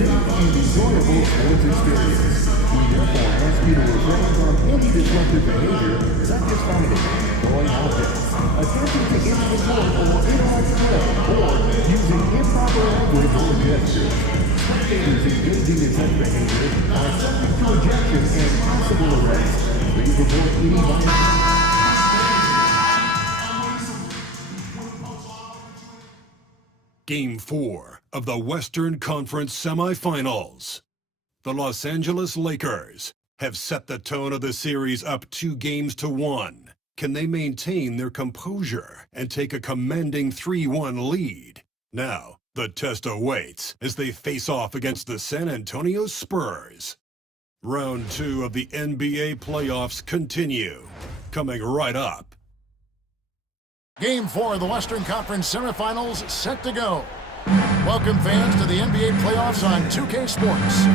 safe and enjoyable sports experience. We therefore ask you to refrain from any disruptive behavior, such as fighting, throwing objects, attempting to individual or interact with, or using improper language or gestures. Spectators engaging in such behavior are subject to ejection and possible arrest. Please report any violation. Game 4 of the Western Conference semifinals. The Los Angeles Lakers have set the tone of the series up 2-1. Can they maintain their composure and take a commanding 3-1 lead? Now, the test awaits as they face off against the San Antonio Spurs. Round 2 of the NBA playoffs continue, coming right up. Game 4 of the Western Conference semifinals set to go. Welcome fans to the NBA playoffs on 2K Sports.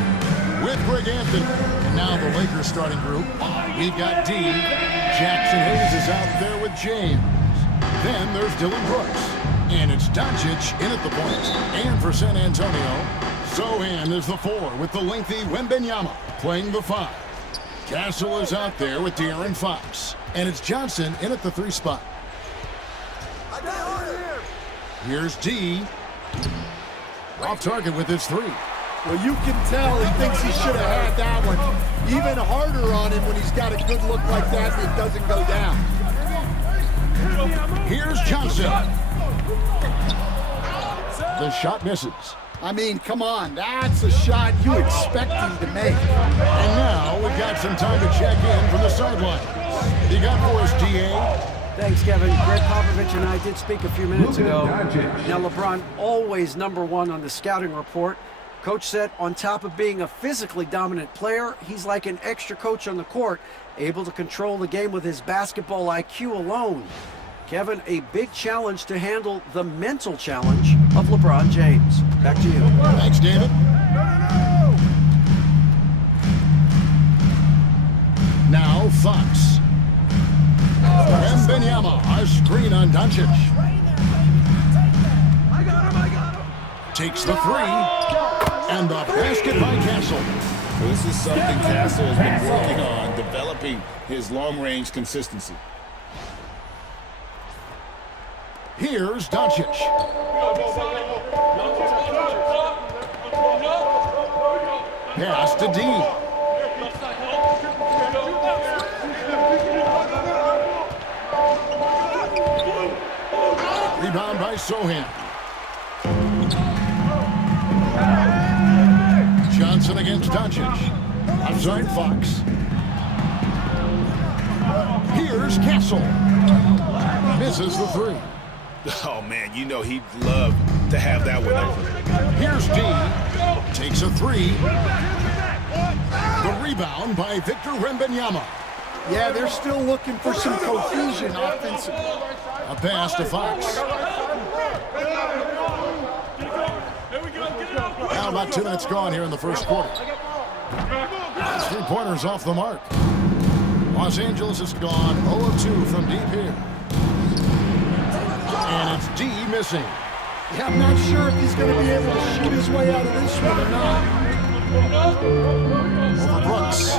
With Greg Anthony, and now the Lakers starting group, we've got D. Jackson Hayes is out there with James. Then there's Dylan Brooks. And it's Doncic in at the point. And for San Antonio, Zohan is the 4 with the lengthy Wembanyama playing the 5. Castle is out there with De'Aaron Fox. And it's Johnson in at the 3 spot. Here's D. Off target with his 3. Well, you can tell he thinks he should have had that one. Even harder on him when he's got a good look like that and it doesn't go down. Here's Johnson. The shot misses. I mean, come on, that's a shot you expect him to make. And now we've got some time to check in from the sidelines. You got for us, DA? Thanks, Kevin. Greg Popovich and I did speak a few minutes ago. Now, LeBron always #1 on the scouting report. Coach said on top of being a physically dominant player, he's like an extra coach on the court, able to control the game with his basketball IQ alone. Kevin, a big challenge to handle the mental challenge of LeBron James. Back to you. Thanks, David. Now, Fox. Wembanyama, a screen on Doncic. Takes the 3, and the basket by Castle. Well, this is something Castle has been working on, developing his long-range consistency. Here's Doncic. Pass to D. Rebound by Zohan. Johnson against Doncic. Outside Fox. Here's Castle. Misses the 3. Oh, man, you know he'd love to have that one over. Here's D. Takes a 3. The rebound by Victor Wembanyama. Yeah, they're still looking for some cohesion offensively. A pass to Fox. Now about 2 minutes gone here in the first quarter. 3-pointers off the mark. Los Angeles has gone 0 of 2 from deep here. And it's D missing. Yeah, I'm not sure if he's going to be able to shoot his way out of this one or not. Over Brooks.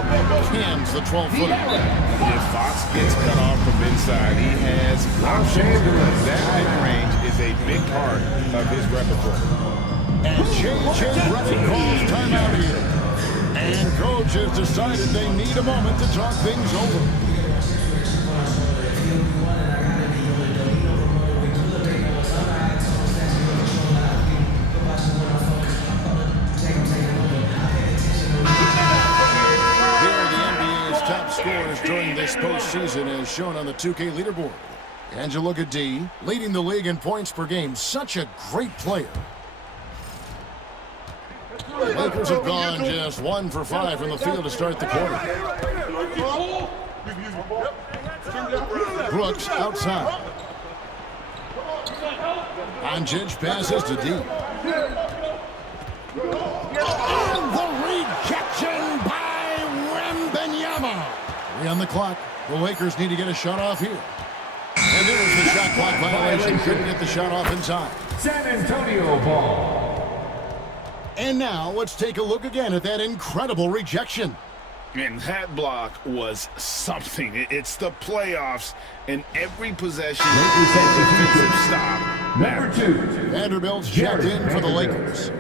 Cams the 12-footer. If Fox gets cut off from inside, he has options. That mid-range is a big part of his repertoire. And J.J. Redick calls timeout here. And coach has decided they need a moment to talk things over. Scores during this postseason as shown on the 2K leaderboard. And you look at D, leading the league in points per game. Such a great player. The Lakers have gone just 1 for 5 from the field to start the quarter. Brooks outside. Doncic passes to D. And the rejection by Wembanyama. 3 on the clock. The Lakers need to get a shot off here. And there's the shot clock violation. Couldn't get the shot off in time. San Antonio ball. And now let's take a look again at that incredible rejection. And that block was something. It's the playoffs, and every possession defensive stop Number matters. 2. Vanderbilt's checked in for the Lakers.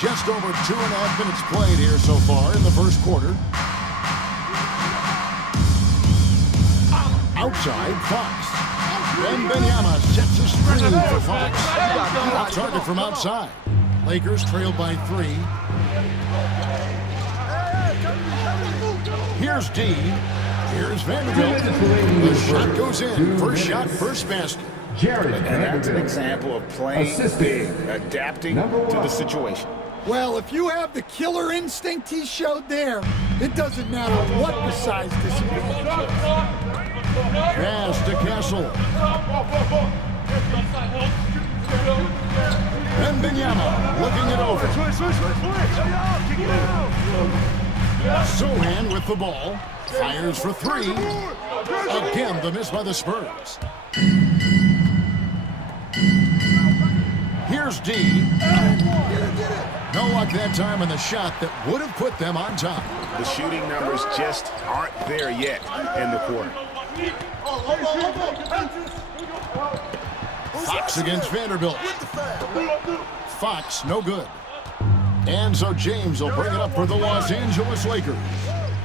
Just over 2.5 minutes played here so far in the first quarter. Outside, Fox. Wembanyama sets a screen for Fox. Off target from outside. Lakers trailed by 3. Here's D. Here's Vanderbilt. The shot goes in. First shot, first basket. And that's an example of playing big, adapting to the situation. Well, if you have the killer instinct he showed there, it doesn't matter what the size disadvantage is. Pass to Castle. Wembanyama looking it over. Sohan with the ball. Fires for 3. Again, the miss by the Spurs. Here's D. No luck that time on the shot that would have put them on top. The shooting numbers just aren't there yet in the quarter. Fox against Vanderbilt. Fox, no good. And so James will bring it up for the Los Angeles Lakers.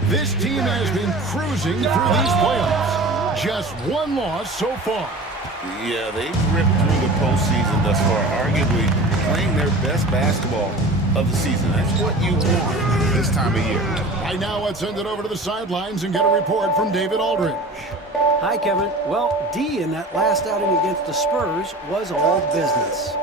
This team has been cruising through these playoffs. Just one loss so far. Yeah, they've ripped through the postseason thus far, arguably playing their best basketball of the season. That's what you want this time of year. Right now, let's send it over to the sidelines and get a report from David Aldridge. Hi, Kevin. Well, D in that last outing against the Spurs was all business.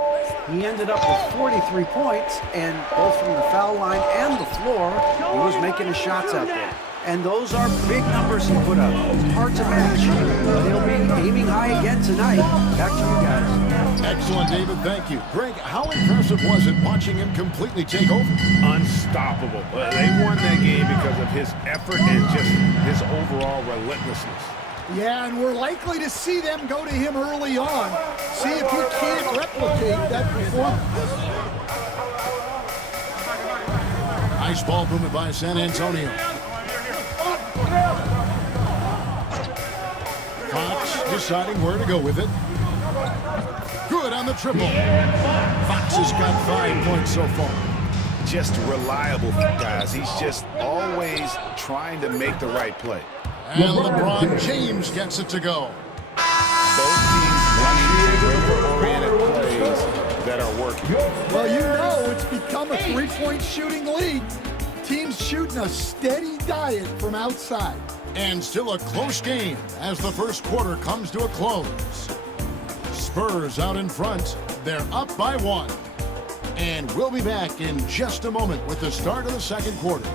He ended up with 43 points, and both from the foul line and the floor, he was making his shots out there. And those are big numbers he put up. Hard to match. They'll be aiming high again tonight. Back to you guys. Excellent, David. Thank you. Greg, how impressive was it watching him completely take over? Unstoppable. They won that game because of his effort and just his overall relentlessness. Yeah, and we're likely to see them go to him early on. See if he can't replicate that performance. Nice ball movement by San Antonio. Fox deciding where to go with it. Good on the triple. Fox has got 5 points so far. Just reliable, guys. He's just always trying to make the right play. And LeBron James gets it to go. Both teams running perimeter-oriented plays that are working. Well, you know it's become a three-point shooting league. Teams shooting a steady diet from outside. And still a close game as the first quarter comes to a close. Spurs out in front. They're up by 1. And we'll be back in just a moment with the start of the second quarter.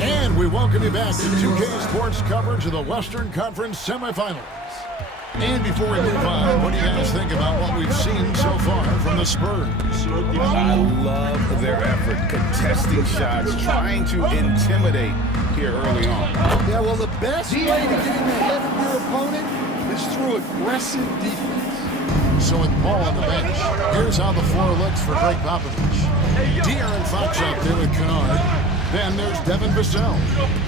And we welcome you back to 2K Sports coverage of the Western Conference semifinals. And before we move on, what do you guys think about what we've seen so far from the Spurs? I love their effort, contesting shots, trying to intimidate here early on. Yeah, well, the best way to get in the head of your opponent is through aggressive defense. So with Paul on the bench, here's how the floor looks for Greg Popovich. De'Aaron Fox out there with Kennard. Then there's Devin Vassell.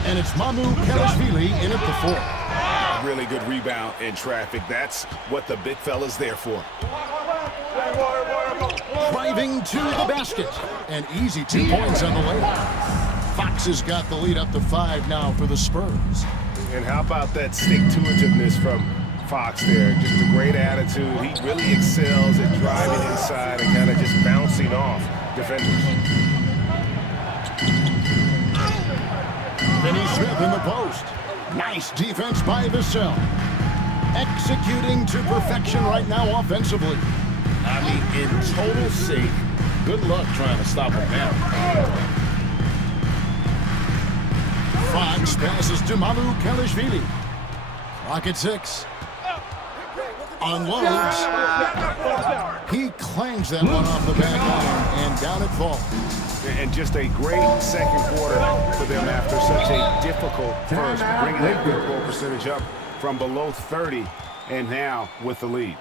And it's Mamu Kelishvili in at the 4. Really good rebound in traffic. That's what the big fella's there for. Driving to the basket. And easy 2 points on the layup. Fox has got the lead up to 5 now for the Spurs. And how about that stick-to-itiveness from Fox there? Just a great attitude. He really excels at driving inside and kind of just bouncing off defenders. Finney Smith in the post. Nice defense by Vassell. Executing to perfection right now offensively. I mean, in total sync. Good luck trying to stop him now. Fox passes to Mamu Kelishvili. Clock at 6. Unloads. He clangs that one off the back line and fall. And just a great second quarter for them after such a difficult first. Bringing that field goal percentage up from below 30 and now with the lead.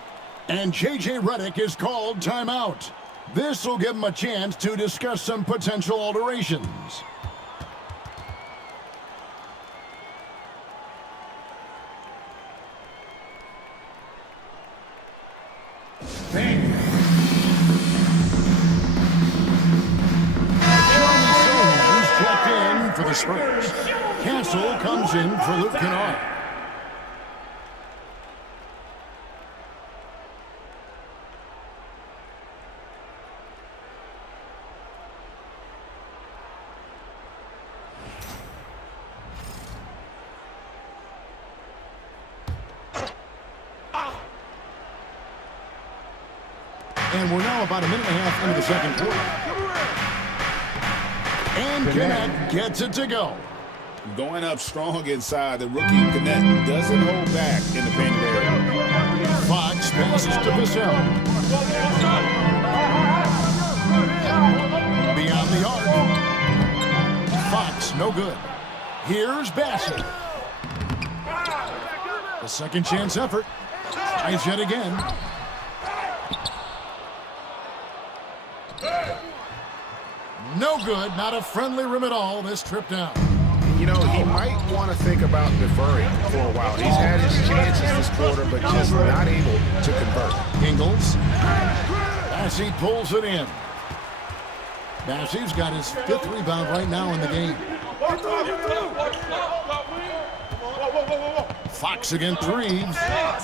And J.J. Redick is called timeout. This will give him a chance to discuss some potential alterations. For the Spurs. Castle comes in for Luke Kennard. And we're now about a minute and a half into the second quarter. And Kennett gets it to go. Going up strong inside. The rookie Kennett doesn't hold back in the painted area. Fox passes to Vassell. Beyond the arc. Fox, no good. Here's Bassett. A second chance effort. Tries yet again. No good. Not a friendly rim at all this trip down. You know, he might want to think about deferring for a while. He's had his chances this quarter, but just not able to convert. Ingles. Bassey pulls it in. Bassey's got his 5th rebound right now in the game. Fox against Reeves.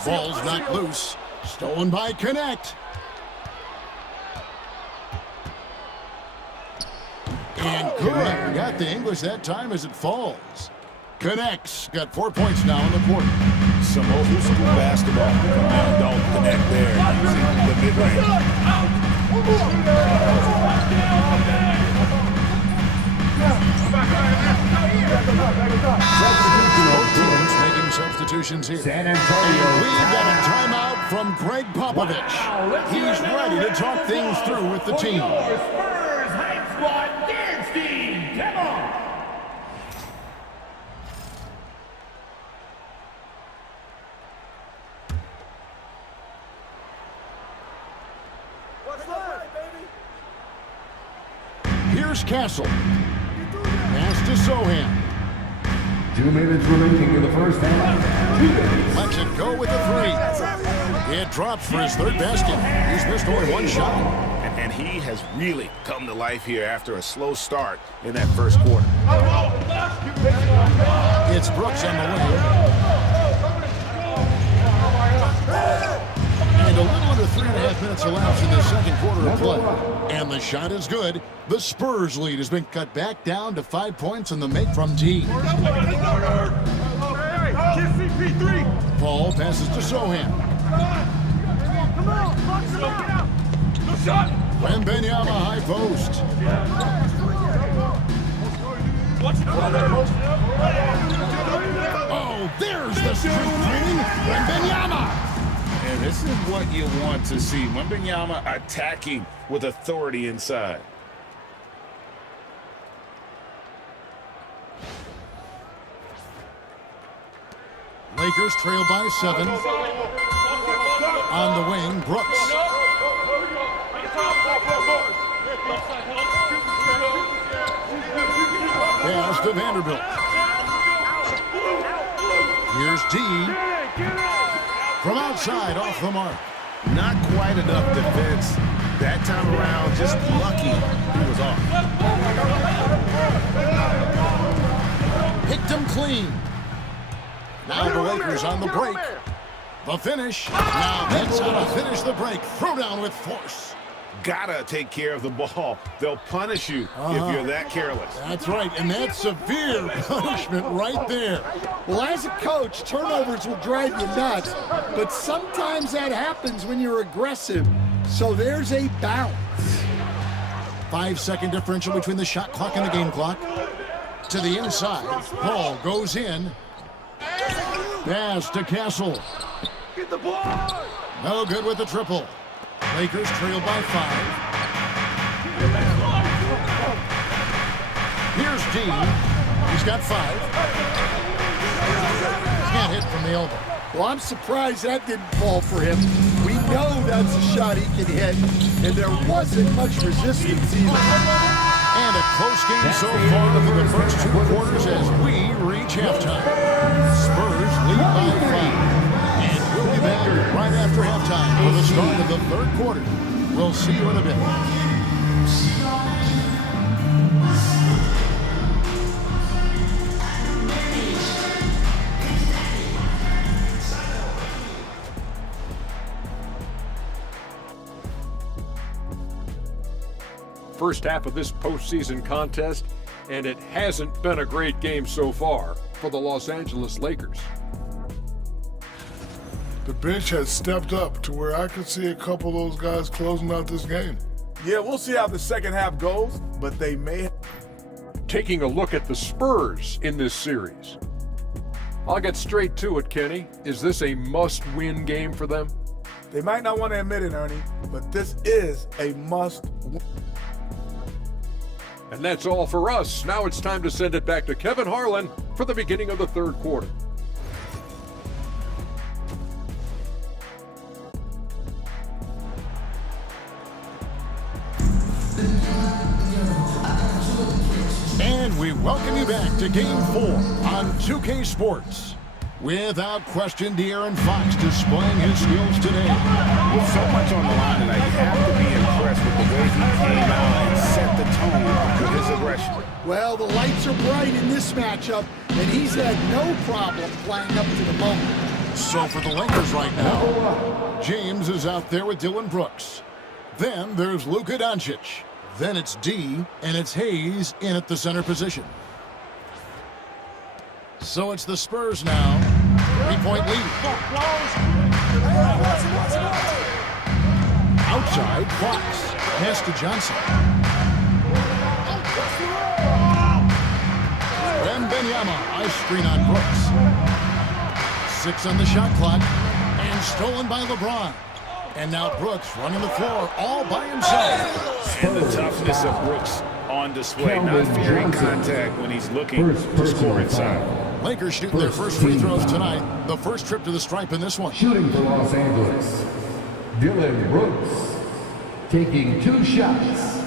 Ball's knocked loose. Stolen by Kennett. And good. Got the English that time as it falls. Connects. Got 4 points now in the quarter. Some old school basketball from young Dalton Connect there using the mid-range. Both teams making substitutions here. And we've got a timeout from Greg Popovich. He's ready to talk things through with the team. Here's Castle. Pass to Sohan. 2 minutes remaining in the first half. 2 minutes. Lets it go with the 3. It drops for his 3rd basket. He's missed only 1 shot. And he has really come to life here after a slow start in that first quarter. It's Brooks on the wing. And a little under 3.5 minutes elapsed in the second quarter of play. And the shot is good. The Spurs lead has been cut back down to 5 points in the make from D. Paul passes to Sohan. Wembanyama high post. Oh, there's the strength training. Wembanyama. And this is what you want to see. Wembanyama attacking with authority inside. Lakers trail by 7. On the wing, Brooks. Pass to Vanderbilt. Here's D. From outside, off the mark. Not quite enough defense that time around. Just lucky he was off. Picked him clean. Now the Lakers on the break. The finish. Now that's how to finish the break. Throw down with force. Gotta take care of the ball. They'll punish you if you're that careless. That's right, and that's severe punishment right there. Well, as a coach, turnovers will drive you nuts, but sometimes that happens when you're aggressive. So there's a balance. 5-second differential between the shot clock and the game clock. To the inside. Paul goes in. Pass to Castle. Get the ball! No good with the triple. Lakers trail by 5. D. He's got 5. Can't hit from the elbow. Well, I'm surprised that didn't fall for him. We know that's a shot he can hit, and there wasn't much resistance either. And a close game so far for the first 2 quarters as we reach halftime. Spurs lead by 5. And we'll be back right after halftime for the start of the 3rd quarter. We'll see you in a bit. First half of this postseason contest, and it hasn't been a great game so far for the Los Angeles Lakers. The bench has stepped up to where I could see a couple of those guys closing out this game. Yeah, we'll see how the second half goes, but they may. Taking a look at the Spurs in this series. I'll get straight to it, Kenny. Is this a must-win game for them? They might not want to admit it, Ernie, but this is a must-win. And that's all for us. Now it's time to send it back to Kevin Harlan for the beginning of the 3rd quarter. And we welcome you back to Game 4 on 2K Sports. Without question, De'Aaron Fox displaying his skills today. With so much on the line tonight, you have to be impressed with the way he came out and set the tone with his aggression. Well, the lights are bright in this matchup, and he's had no problem playing up to the moment. So for the Lakers right now, James is out there with Dylan Brooks. Then there's Luka Doncic. Then it's D, and it's Hayes in at the center position. So it's the Spurs now. 3-point lead. Outside, Fox. Pass to Johnson. Wembanyama, ice screen on Brooks. 6 on the shot clock. And stolen by LeBron. And now Brooks running the floor all by himself. And the toughness of Brooks on display, not fearing contact when he's looking to score inside. Lakers shooting their first free throws tonight. The first trip to the stripe in this one. Shooting for Los Angeles, Dylan Brooks, taking 2 shots.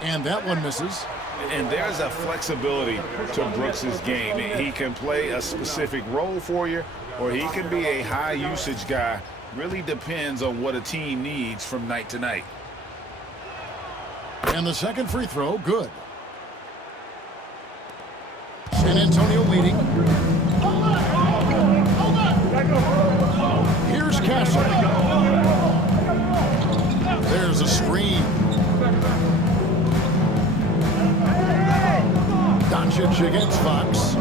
And that one misses. And there's a flexibility to Brooks's game. He can play a specific role for you, or he can be a high-usage guy. Really depends on what a team needs from night to night. And the second free throw, good. San Antonio leading. Here's Castle. There's a screen. Doncic against Fox.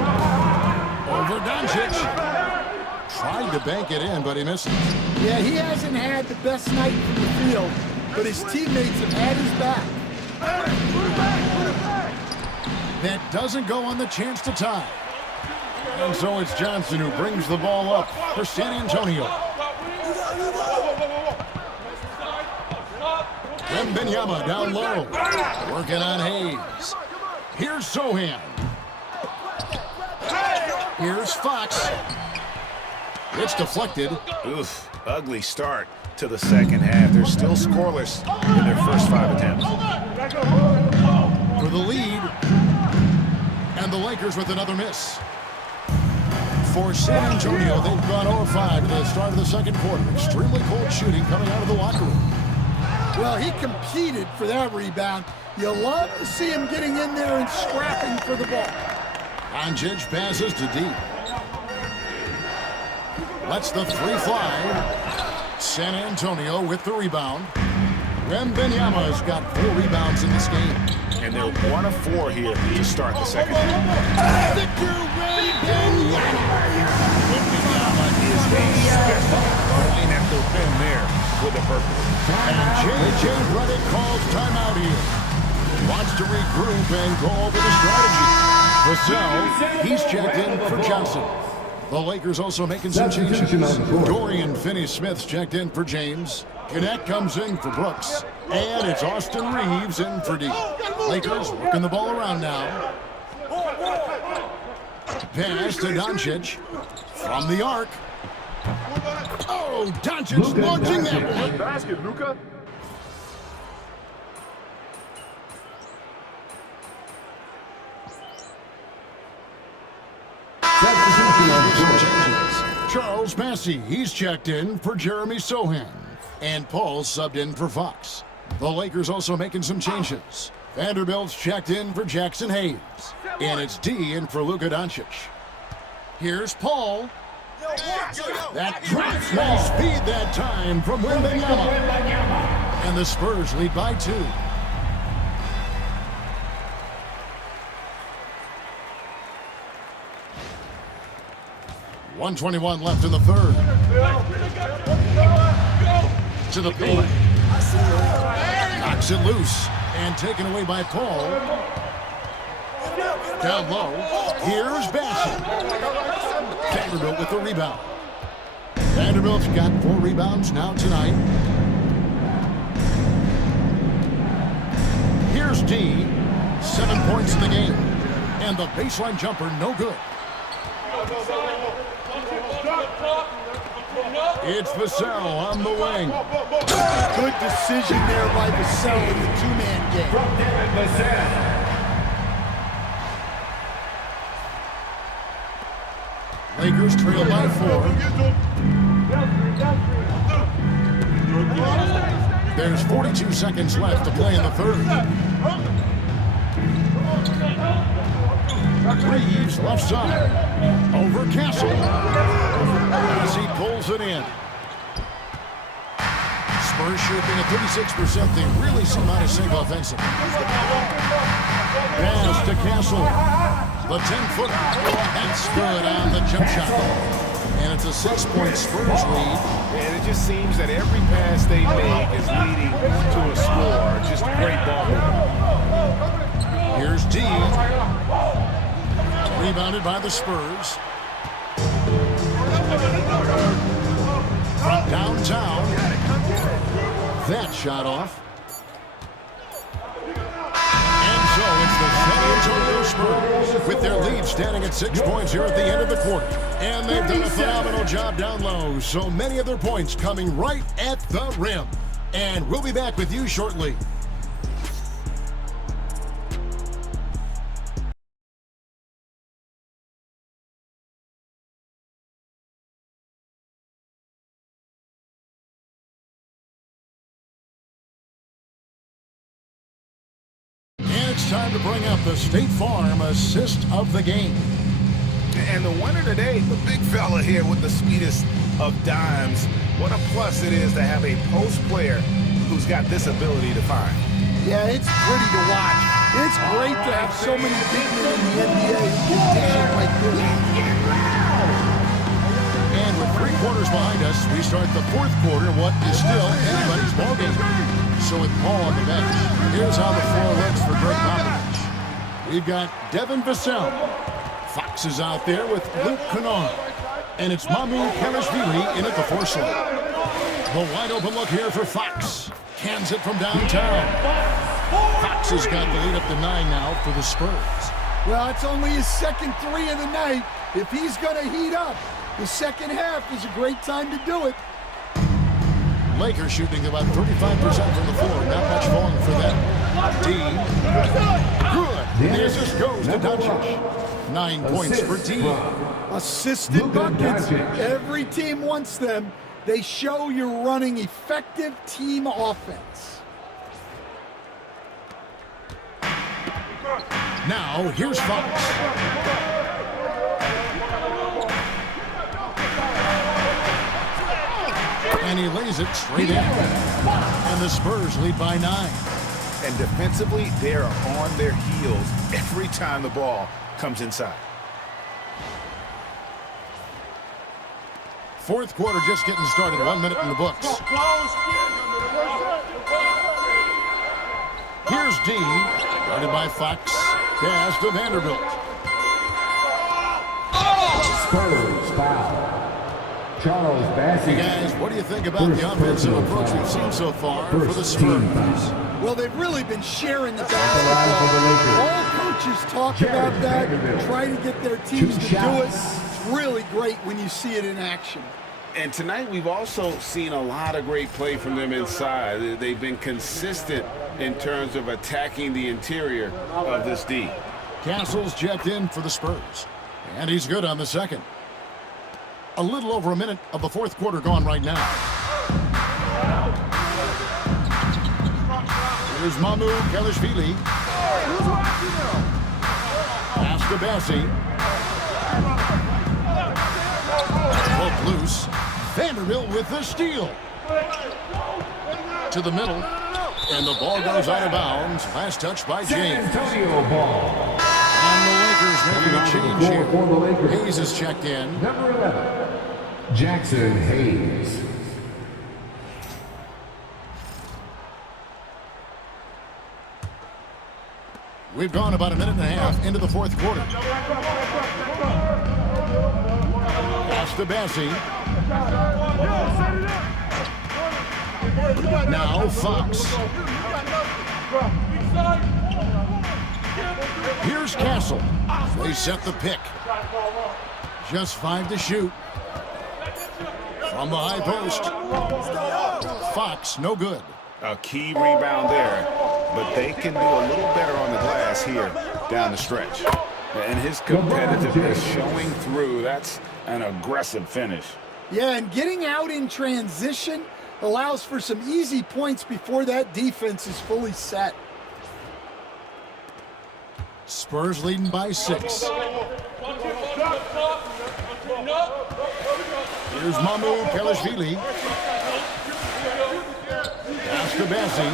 Over Doncic. Tried to bank it in, but he misses. Yeah, he hasn't had the best night from the field, but his teammates have had his back. That doesn't go on the chance to tie. And so it's Johnson who brings the ball up for San Antonio. Wembanyama down low. Working on Hayes. Here's Sohan. Here's Fox. It's deflected. Oof, ugly start to the second half. They're still scoreless in their first 5 attempts. For the lead. And the Lakers with another miss. For San Antonio, they've gone 0-5 to the start of the second quarter. Extremely cold shooting coming out of the locker room. Well, he competed for that rebound. You love to see him getting in there and scrapping for the ball. Doncic passes to D. Lets the 3 fly. San Antonio with the rebound. Wembanyama's got 4 rebounds in this game. And they're 1 of 4 here to start the second half. Victor Wembanyama. Wembanyama is a special going after the rim there with a purpose. And J.J. Redick calls timeout here. Wants to regroup and go over the strategy. Vassell, he's checked in for Johnson. The Lakers also making some changes. Dorian Finney-Smith's checked in for James. Gannett comes in for Brooks. And it's Austin Reeves in for D. Lakers working the ball around now. Pass to Doncic. From the arc. Oh, Doncic launching that one. Basket, Luka. Charles Massey, he's checked in for Jeremy Sohan. And Paul subbed in for Fox. The Lakers also making some changes. Vanderbilt's checked in for Jackson Hayes. And it's D in for Luka Doncic. Here's Paul. That drops nice speed that time from Wembanyama. And the Spurs lead by 2. .121 left in the third. To the paint. Knocks it loose. And taken away by Paul. Down low. Here's Bassett. Vanderbilt with the rebound. Vanderbilt's got 4 rebounds now tonight. Here's D. 7 points in the game. And the baseline jumper, no good. It's Vassell on the wing. Good decision there by Vassell in the 2-man game. Lakers trail by 4. There's 42 seconds left to play in the third. Reeves left side. Over Castle. As he pulls it in. Spurs shooting at 36%. They really seem out of sync offensively. Pass to Castle. The 10-footer. That's good on the jump shot. And it's a 6-point Spurs lead. And it just seems that every pass they make is leading to a score. Just great ball. Here's D. Rebounded by the Spurs. From downtown. That shot off. And so it's the San Antonio Spurs with their lead standing at 6 points here at the end of the quarter. And they've done a phenomenal job down low. So many of their points coming right at the rim. And we'll be back with you shortly. It's time to bring up the State Farm assist of the game. And the winner today, the big fella here with the sweetest of dimes. What a plus it is to have a post player who's got this ability to find. Yeah, it's pretty to watch. It's great to have so many big men in the NBA who can dish it like this. And with 3 quarters behind us, we start the 4th quarter, what is still anybody's ballgame. So with Paul on the bench, here's how the floor looks for Greg Popovich. We've got Devin Vassell. Fox is out there with Luke Kennard. And it's Mamu Kelishvili in at the 4 slot. The wide open look here for Fox. Cans it from downtown. Fox has got the lead up to 9 now for the Spurs. Well, it's only his second 3 of the night. If he's going to heat up, the second half is a great time to do it. Lakers shooting about 35% from the floor. Not much falling for them. D. Good. The assist goes to Doncic. 9 points for D. Assisted buckets. Every team wants them. They show you're running effective team offense. Now, here's Fox. And he lays it straight in. And the Spurs lead by 9. And defensively, they are on their heels every time the ball comes inside. 4th quarter just getting started. 1 minute in the books. Here's D. Guarded by Fox. Pass to Vanderbilt. Spurs foul. Charles Bassey. Hey guys, what do you think about the offensive approach we've seen so far for the Spurs? Well, they've really been sharing the basketball. All coaches talk about that, try to get their teams to do it. It's really great when you see it in action. And tonight we've also seen a lot of great play from them inside. They've been consistent in terms of attacking the interior of this D. Castle's checked in for the Spurs, and he's good on the second. A little over a minute of the fourth quarter gone right now. Here's Mamu Kelishvili. Pass to Bassey. Hook loose. Vanderbilt with the steal. To the middle. And the ball goes out of bounds. Last touch by James. Antonio ball. And the Lakers making a change here. Hayes is checked in. Number 11, Jackson Hayes. We've gone about a minute and a half into the fourth quarter. Pass to Bassey. Now Fox. Here's Castle. They set the pick. Just 5 to shoot. From the high post. Fox, no good. A key rebound there, but they can do a little better on the glass here down the stretch. And his competitiveness showing through. That's an aggressive finish. Yeah, and getting out in transition allows for some easy points before that defense is fully set. Spurs leading by 6. Here's Mamu Kelishvili. Pass to Bassey.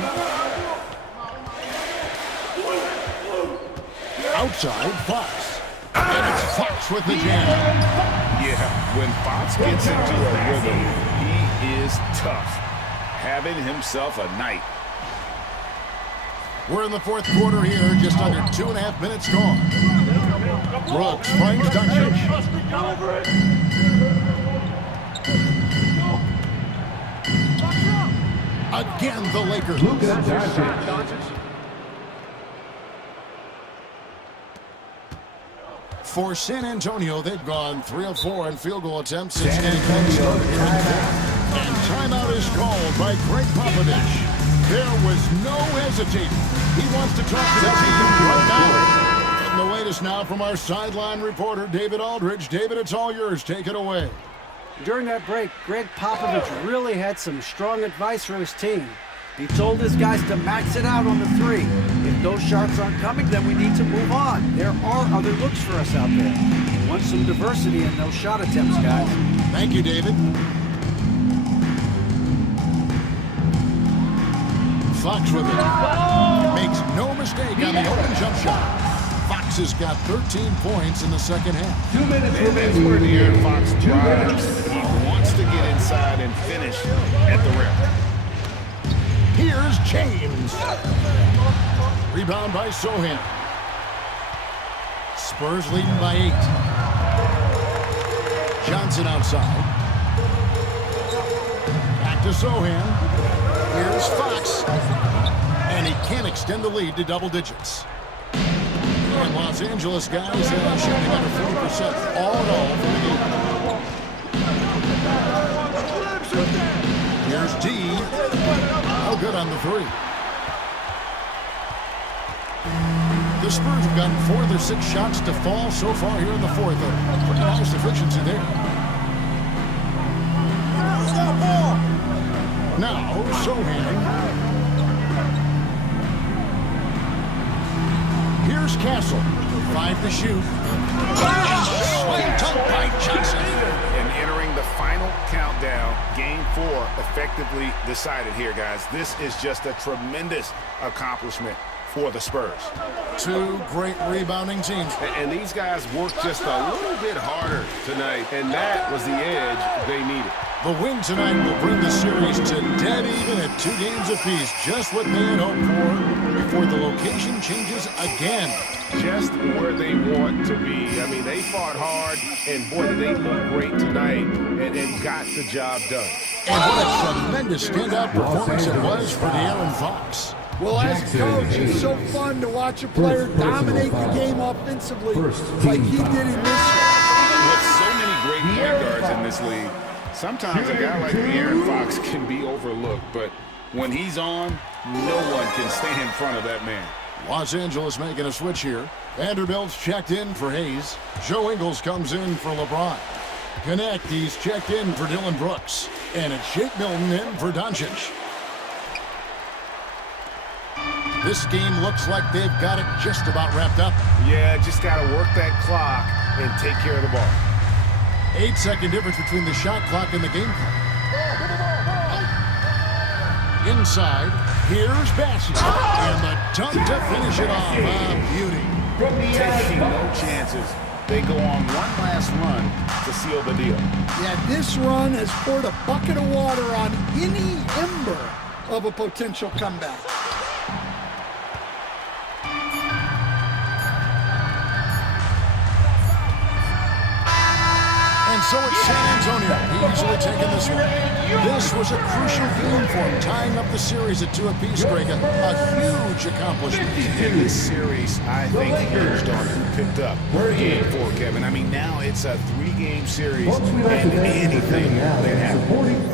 Outside, Fox. And it's Fox with the jam. Yeah, when Fox gets into a rhythm, he is tough. Having himself a night. We're in the fourth quarter here, just under 2.5 minutes gone. Brooks finds Doncic. Again, the Lakers. For San Antonio, they've gone 3 of 4 in field goal attempts since getting back started here in the fourth. And timeout is called by Greg Popovich. There was no hesitating. He wants to talk to the team right now. And the latest now from our sideline reporter, David Aldridge. David, it's all yours. Take it away. During that break, Greg Popovich really had some strong advice for his team. He told his guys to max it out on the 3. If those shots aren't coming, then we need to move on. There are other looks for us out there. We want some diversity in those shot attempts, guys. Thank you, David. Fox with it. Makes no mistake on the open jump shot. Fox has got 13 points in the second half. 2 minutes And that's where De'Aaron Fox drives. He wants to get inside and finish at the rim. Here's James. Rebound by Sohan. Spurs leading by 8. Johnson outside. Back to Sohan. Here's Fox. And he can't extend the lead to double digits. And Los Angeles guys shooting under 40% all in all for the game. Here's D. Oh, good on the 3. The Spurs have gotten 4 of their 6 shots to fall so far here in the fourth. Pretty nice efficiency there. Now, Sohan. Here's Castle. 5 to shoot. Swing dunk by Johnson. And entering the final countdown, game 4 effectively decided here, guys. This is just a tremendous accomplishment for the Spurs. 2 great rebounding teams. And these guys worked just a little bit harder tonight, and that was the edge they needed. The win tonight will bring the series to dead even at 2 games apiece. Just what they had hoped for. before the location changes again. Just where they want to be. I mean, they fought hard, and boy, did they look great tonight and got the job done. And what a tremendous standout performance it was for De'Aaron Fox. Well, as a coach, it's so fun to watch a player dominate the game offensively like he did in this one. With so many great point guards in this league, sometimes a guy like De'Aaron Fox can be overlooked, but when he's on, no one can stand in front of that man. Los Angeles making a switch here. Vanderbilt's checked in for Hayes. Joe Ingles comes in for LeBron. Connect, he's checked in for Dylan Brooks. And it's Shake Milton in for Doncic. This game looks like they've got it just about wrapped up. Yeah, just got to work that clock and take care of the ball. 8-second difference between the shot clock and the game clock. Inside, here's Bassett. And the dunk to finish it off. Beauty. Taking no chances. They go on one last run to seal the deal. Yeah, this run has poured a bucket of water on any ember of a potential comeback. And so it's San Antonio easily taking this one. This was a crucial game for him, tying up the series at 2 apiece, Greg. A huge accomplishment. In this series, I think hinged on who picked up game 4, Kevin. I mean, now it's a 3-game series, and anything can happen.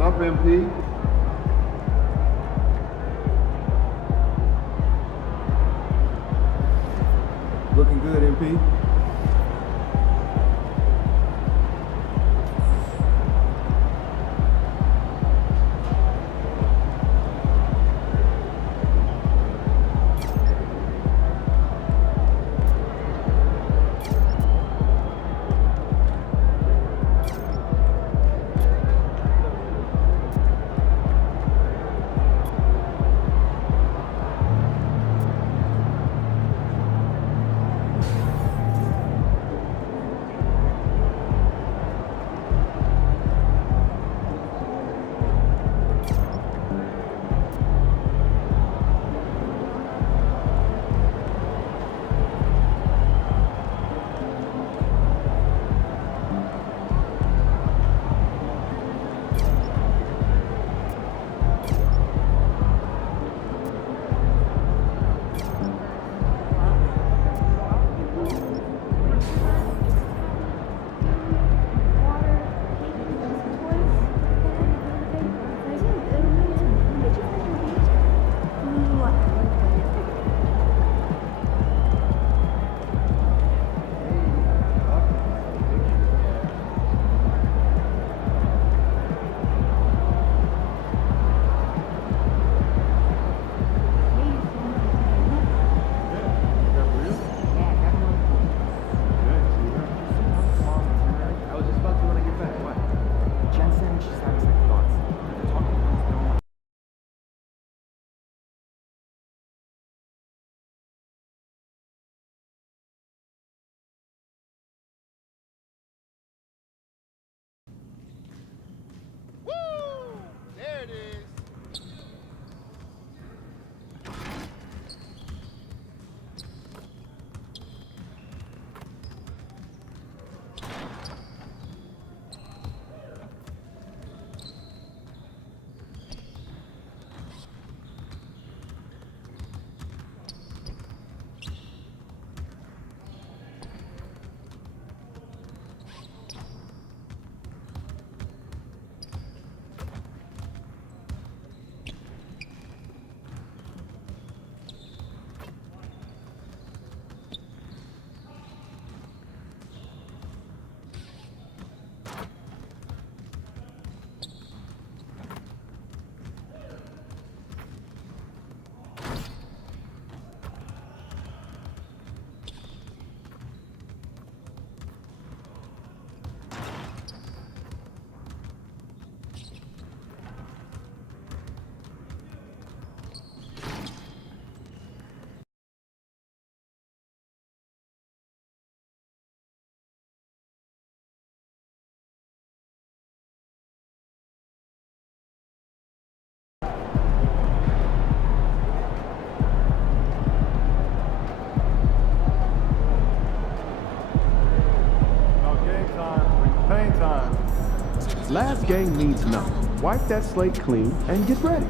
up, MP? Looking good, MP. There it is. Last game means nothing. Wipe that slate clean and get ready.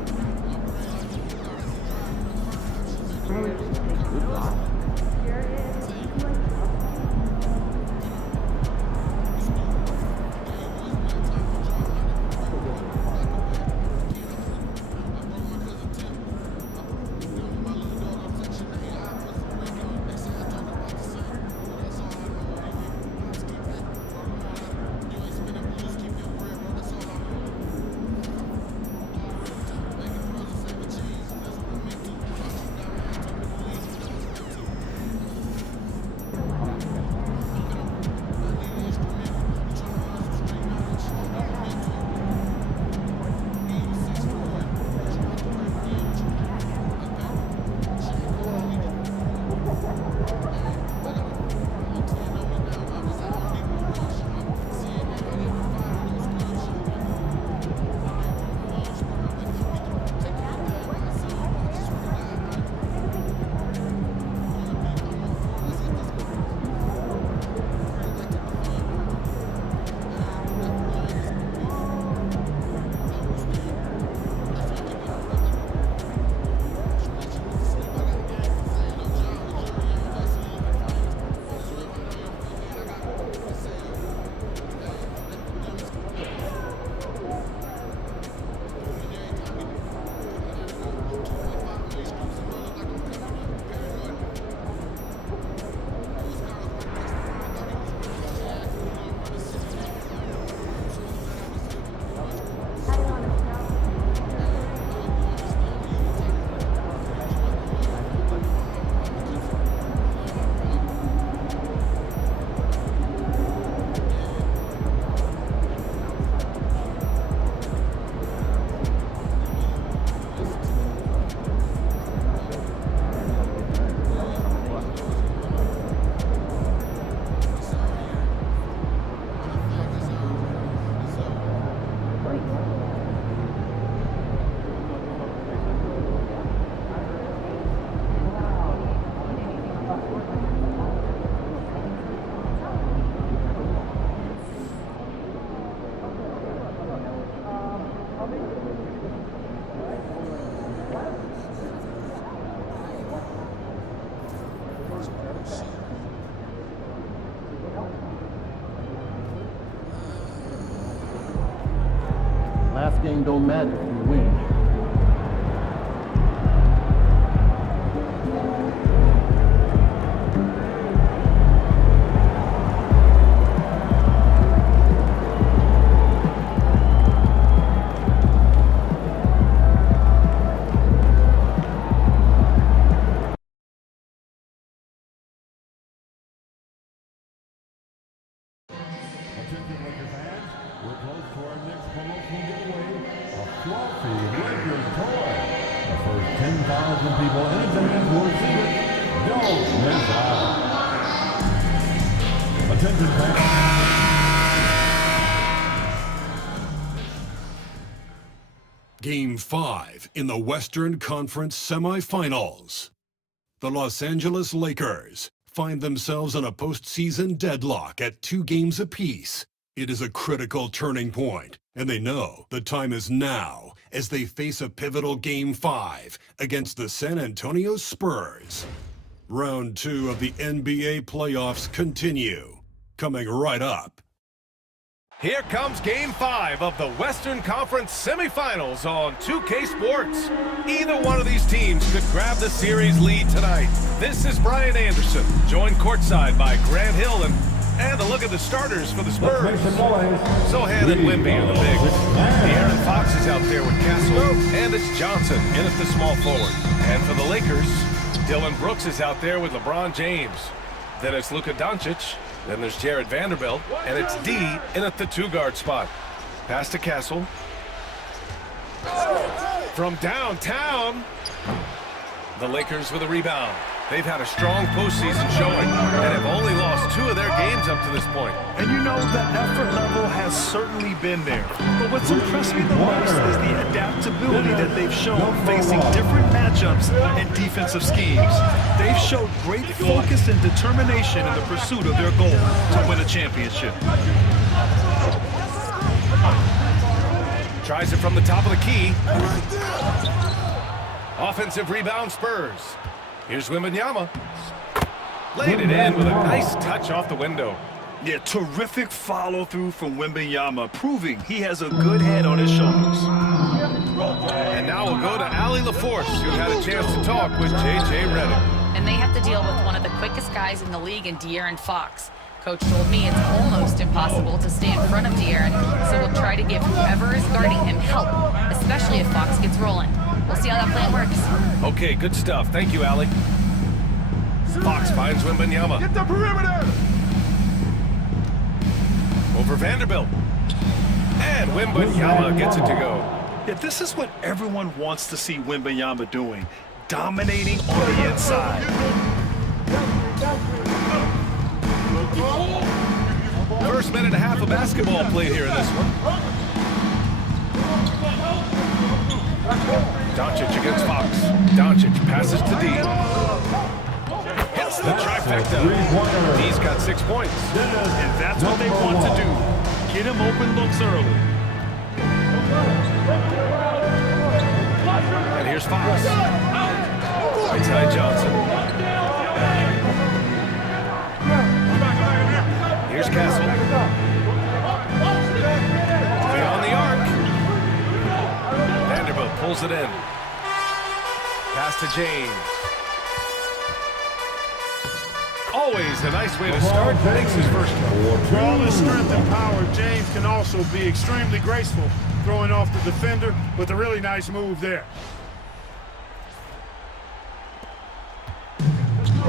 Last game don't matter if you win. Attention, Laker fans. We're close to our next promotional giveaway, a fluffy Lakers toy. The first 10,000 people in attendance will receive it. Don't miss out. Attention, fans. Game 5 in the Western Conference semifinals. The Los Angeles Lakers find themselves in a postseason deadlock at 2 games apiece. It is a critical turning point, and they know the time is now as they face a pivotal Game 5 against the San Antonio Spurs. Round 2 of the NBA playoffs continue, coming right up. Here comes Game 5 of the Western Conference semifinals on 2K Sports. Either one of these teams could grab the series lead tonight. This is Brian Anderson, joined courtside by Grant Hill, and a look at the starters for the Spurs. Sohan and Wimby are the bigs. De'Aaron Fox is out there with Castle, and it's Johnson in at the small forward. And for the Lakers, Dillon Brooks is out there with LeBron James. Then it's Luka Doncic. Then there's Jared Vanderbilt, and it's D in at the 2-guard spot. Pass to Castle. From downtown, the Lakers with a rebound. They've had a strong postseason showing and have only lost 2 of their games up to this point. And you know the effort level has certainly been there. But what's impressed me the most is the adaptability that they've shown facing different matchups and defensive schemes. They've showed great focus and determination in the pursuit of their goal to win a championship. Tries it from the top of the key. Offensive rebound, Spurs. Here's Wembanyama. Laid it in with a nice touch off the window. Yeah, terrific follow-through from Wembanyama, proving he has a good head on his shoulders. And now we'll go to Allie LaForce, who had a chance to talk with J.J. Redick. And they have to deal with one of the quickest guys in the league in De'Aaron Fox. Coach told me it's almost impossible to stay in front of De'Aaron, so we'll try to give whoever is guarding him help, especially if Fox gets rolling. We'll see how that plan works. Okay, good stuff. Thank you, Allie. Fox finds Wembanyama. Get the perimeter! Over Vanderbilt. And Wembanyama gets it to go. Yeah, this is what everyone wants to see Wembanyama doing, dominating on the inside. First minute and a half of basketball played here in this one. Doncic against Fox. Doncic passes to D. Hits the trifecta. D's got 6 points. And that's what they want to do. Get him open looks early. And here's Fox. Right side Johnson. Here's Castle. Beyond the arc. Vanderbilt pulls it in. Pass to James. Always a nice way to start. Makes his first kill. For all his strength and power, James can also be extremely graceful, throwing off the defender with a really nice move there.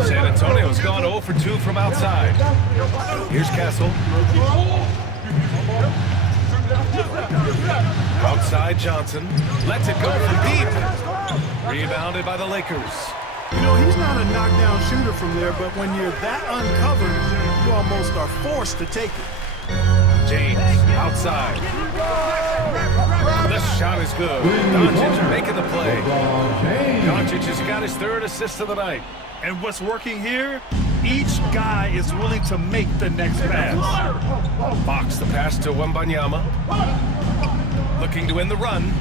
San Antonio's gone 0 for 2 from outside. Here's Castle. Outside Johnson. Lets it go from deep. Rebounded by the Lakers. You know, he's not a knockdown shooter from there, but when you're that uncovered, you almost are forced to take it. James, outside. This shot is good. Doncic making the play. Doncic has got his 3rd assist of the night. And what's working here? Each guy is willing to make the next pass. Fox the pass to Wembanyama. Looking to win the run.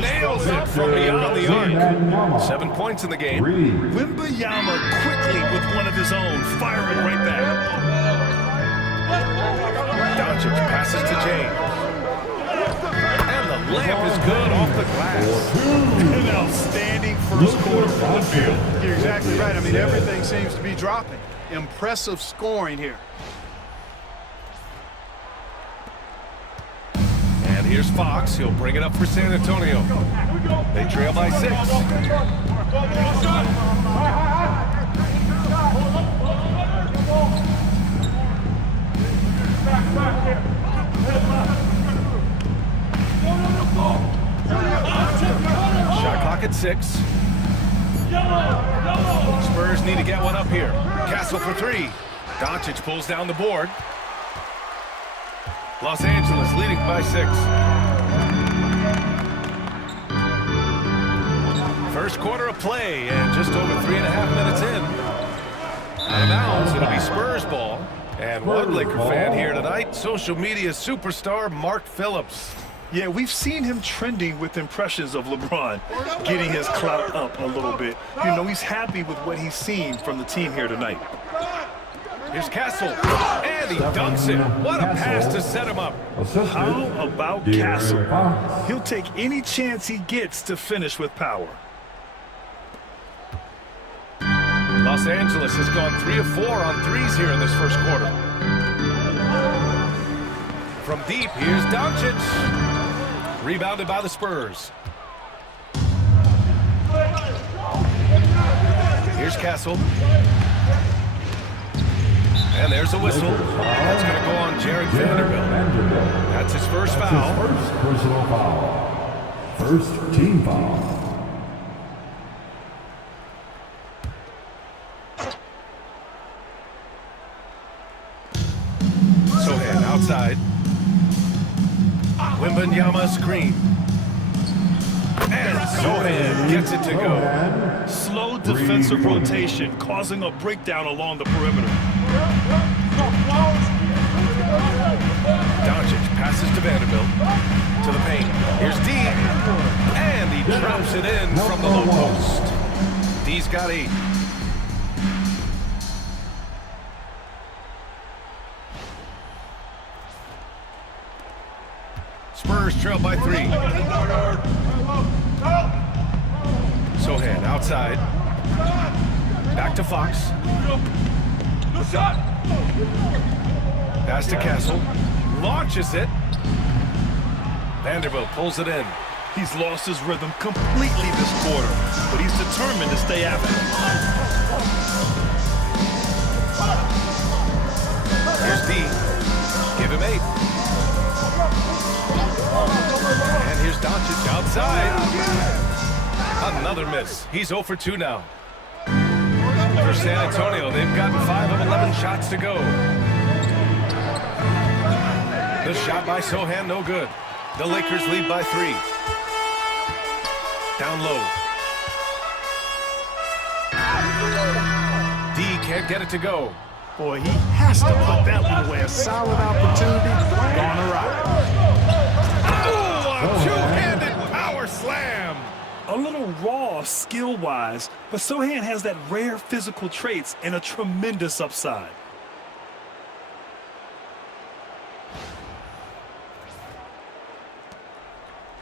Nails it from beyond the arc. 7 points in the game. Wembanyama quickly with one of his own, firing right back. Doncic passes to James. And the layup is good off the glass. An outstanding first quarter from the field. You're exactly right. I mean, everything seems to be dropping. Impressive scoring here. And here's Fox. He'll bring it up for San Antonio. They trail by 6. Shot clock at 6. Spurs need to get one up here. Castle for 3. Doncic pulls down the board. Los Angeles leading by 6. First quarter of play, and just over 3.5 minutes in. Out of bounds, it'll be Spurs ball. And one Laker fan here tonight, social media superstar Mark Phillips. Yeah, we've seen him trending with impressions of LeBron, getting his clout up a little bit. You know, he's happy with what he's seen from the team here tonight. Here's Castle, and he dunks it. What a pass to set him up. How about Castle? He'll take any chance he gets to finish with power. Los Angeles has gone 3 of 4 on threes here in this first quarter. From deep, here's Doncic. Rebounded by the Spurs. Here's Castle. And there's a whistle. That's going to go on Jared Vanderbilt. That's his first foul. First personal foul. First team foul. Sohan outside. Wembanyama screen. And Sohan gets it to go. Slow defensive rotation, causing a breakdown along the perimeter. Doncic passes to Vanderbilt. To the paint. Here's D. And he drops it in from the low post. D's got 8. Spurs trail by 3. Sohan outside. Back to Fox. Pass to Castle. Launches it. Vanderbilt pulls it in. He's lost his rhythm completely this quarter, but he's determined to stay after it. Here's D. Give him 8. And here's Doncic outside. Another miss. He's 0 for 2 now. For San Antonio, they've gotten 5 of 11 shots to go. The shot by Sohan, no good. The Lakers lead by 3. Down low. D can't get it to go. Boy, he has to put that one away. A solid opportunity gone awry. Oh, a two-handed power slam. A little raw skill-wise, but Sohan has that rare physical traits and a tremendous upside.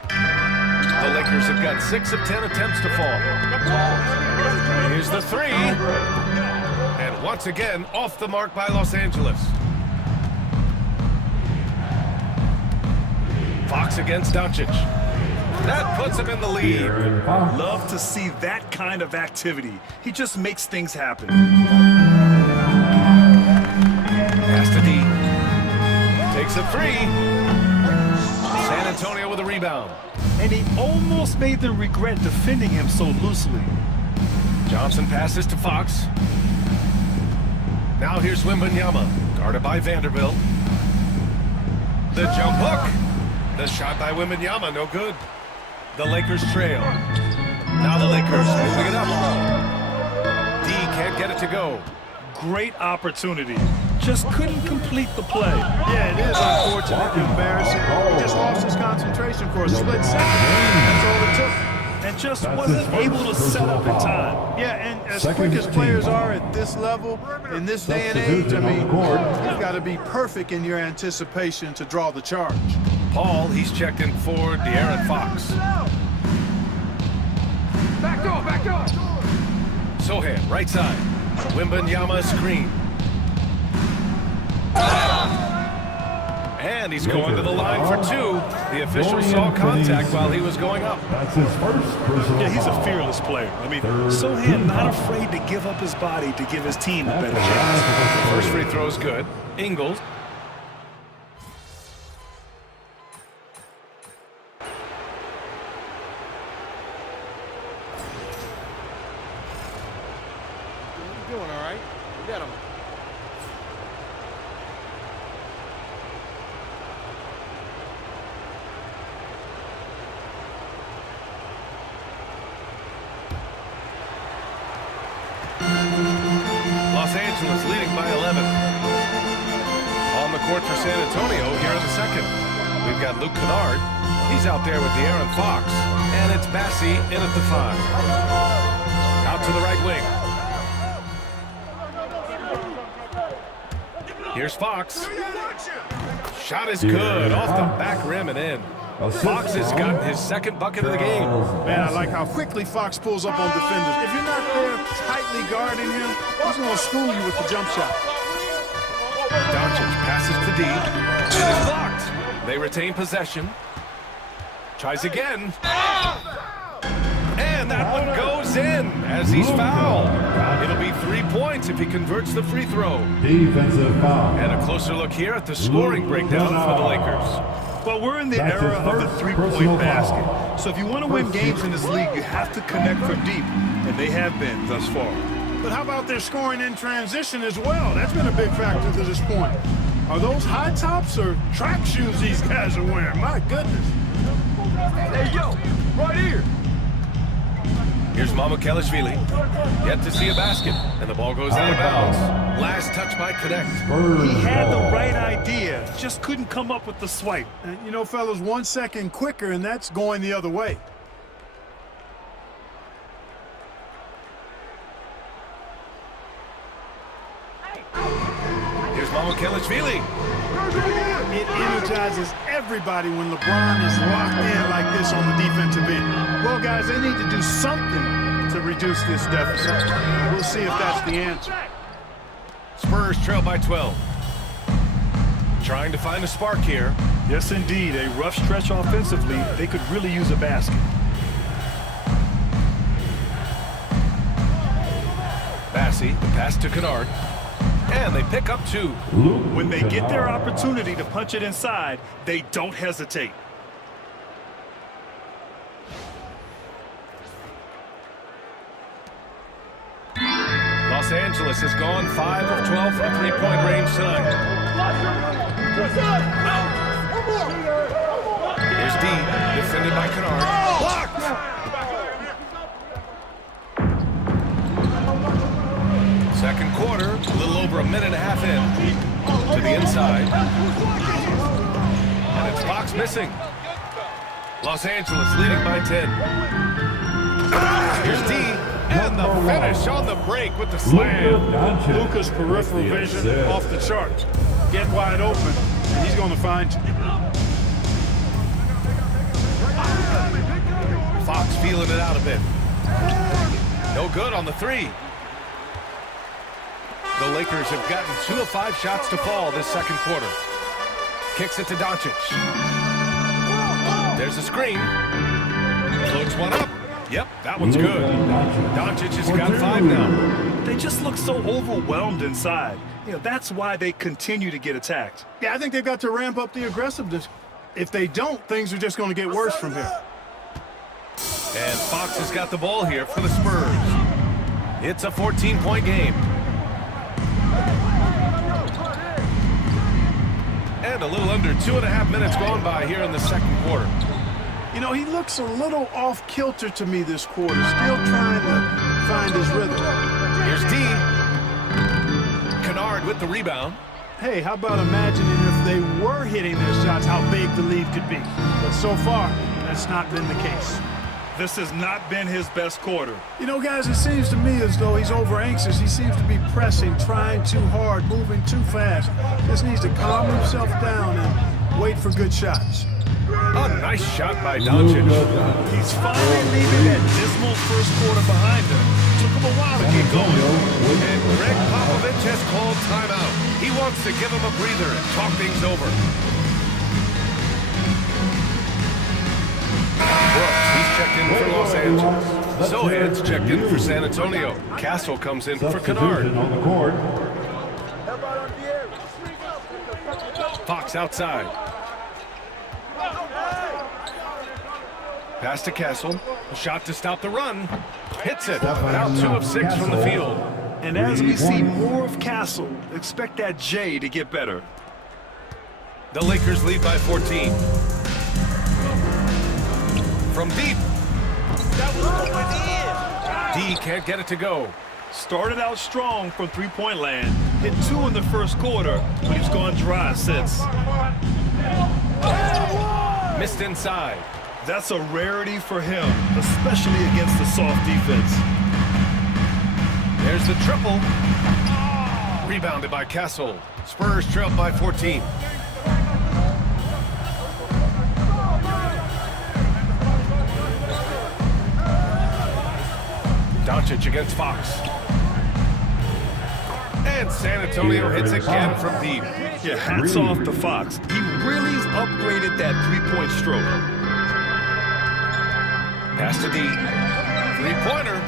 The Lakers have got 6 of 10 attempts to fall. Here's the 3. And once again, off the mark by Los Angeles. Fox against Doncic. That puts him in the lead. Love to see that kind of activity. He just makes things happen. Pass to D. Takes a 3. San Antonio with a rebound. And he almost made them regret defending him so loosely. Johnson passes to Fox. Now here's Wembanyama, guarded by Vanderbilt. The jump hook. The shot by Wembanyama, no good. The Lakers trail. Now the Lakers moving it up. D can't get it to go. Great opportunity. just couldn't complete the play. Yeah, it is unfortunate and embarrassing. He just lost his concentration for a split second. That's all it took. And just wasn't able to set up in time. Yeah, and as quick as players are at this level, in this day and age, I mean, you've got to be perfect in your anticipation to draw the charge. Paul, he's checked in for De'Aaron Fox. Back door! Sohan, right side. Wembanyama screen. And he's going to the line for two. The official saw contact while he was going up. That's his first personal Yeah, he's a foul. fearless player. I mean, Sohan not afraid to give up his body to give his team a better chance. First free throw's good. Ingles. Doing all right. We got him. Los Angeles leading by 11. On the court for San Antonio here in the second. We've got Luke Kennard. He's out there with De'Aaron Fox. And it's Bassey in at the 5. Out to the right wing. Here's Fox. Shot is good. Off the back rim and in. Fox has gotten his second bucket of the game. Man, I like how quickly Fox pulls up on defenders. If you're not there tightly guarding him, he's going to school you with the jump shot. Doncic passes to D. It is blocked. They retain possession. Tries again. And that one goes in as he's fouled. It'll be 3 points if he converts the free throw. Defensive foul. And a closer look here at the scoring breakdown for the Lakers. Well, we're in the era of the three-point basket. So if you want to win games in this league, you have to connect from deep, and they have been thus far. But how about their scoring in transition as well? That's been a big factor to this point. Are those high tops or track shoes these guys are wearing? My goodness. Hey, yo, right here. Here's Mamukelashvili. Yet to see a basket, and the ball goes out of bounds. Last touch by Connect. He had the right idea, just couldn't come up with the swipe. And you know, fellas, 1 second quicker, and that's going the other way. Here's Mamukelashvili. It energizes everybody when LeBron is locked in like this on the defensive end. Well, guys, they need to do something to reduce this deficit. We'll see if that's the answer. Spurs trail by 12. Trying to find a spark here. Yes, indeed. A rough stretch offensively. They could really use a basket. Bassey, the pass to Kennard. And they pick up 2. When they get their opportunity to punch it inside, they don't hesitate. Los Angeles has gone 5 of 12 from three-point range tonight. Here's D, defended by Kennard. Blocked! Second quarter, a little over a minute and a half in. To the inside. And it's Fox missing. Los Angeles leading by 10. Here's D. And the finish on the break with the slam. Luka's peripheral vision off the charts. Get wide open, and he's going to find you. Fox feeling it out a bit. No good on the 3. The Lakers have gotten 2 of 5 shots to fall this second quarter. Kicks it to Doncic. There's a screen. Floats one up. Yep, that one's good. Doncic has got 5 now. They just look so overwhelmed inside. You know, that's why they continue to get attacked. Yeah, I think they've got to ramp up the aggressiveness. If they don't, things are just going to get worse from here. And Fox has got the ball here for the Spurs. It's a 14-point game. And a little under 2.5 minutes gone by here in the second quarter. You know, he looks a little off-kilter to me this quarter, still trying to find his rhythm. Here's D. Kennard with the rebound. Hey, how about imagining if they were hitting their shots, how big the lead could be? But so far, that's not been the case. This has not been his best quarter. You know, guys, it seems to me as though he's over-anxious. He seems to be pressing, trying too hard, moving too fast. Just needs to calm himself down and wait for good shots. A nice shot by Doncic. He's finally leaving that dismal first quarter behind him. Took him a while to get going. And Greg Popovich has called timeout. He wants to give him a breather and talk things over. Brooks, he's checked in for Los Angeles. Sohan's checked in for San Antonio. Castle comes in for Kennard. On the court. Fox outside. Pass to Castle. A shot to stop the run. Hits it. Now 2 of 6 from the field. And as we see more of Castle, expect that J to get better. The Lakers lead by 14. From deep. That was going in. D can't get it to go. Started out strong from three-point land. Hit 2 in the first quarter, but he's gone dry since. Missed inside. That's a rarity for him, especially against the soft defense. There's the triple. Rebounded by Castle. Spurs trail by 14. Doncic against Fox. And San Antonio hits again from deep. Yeah, hats off to Fox. He really's upgraded that three-point stroke. Pass to D. Three-pointer.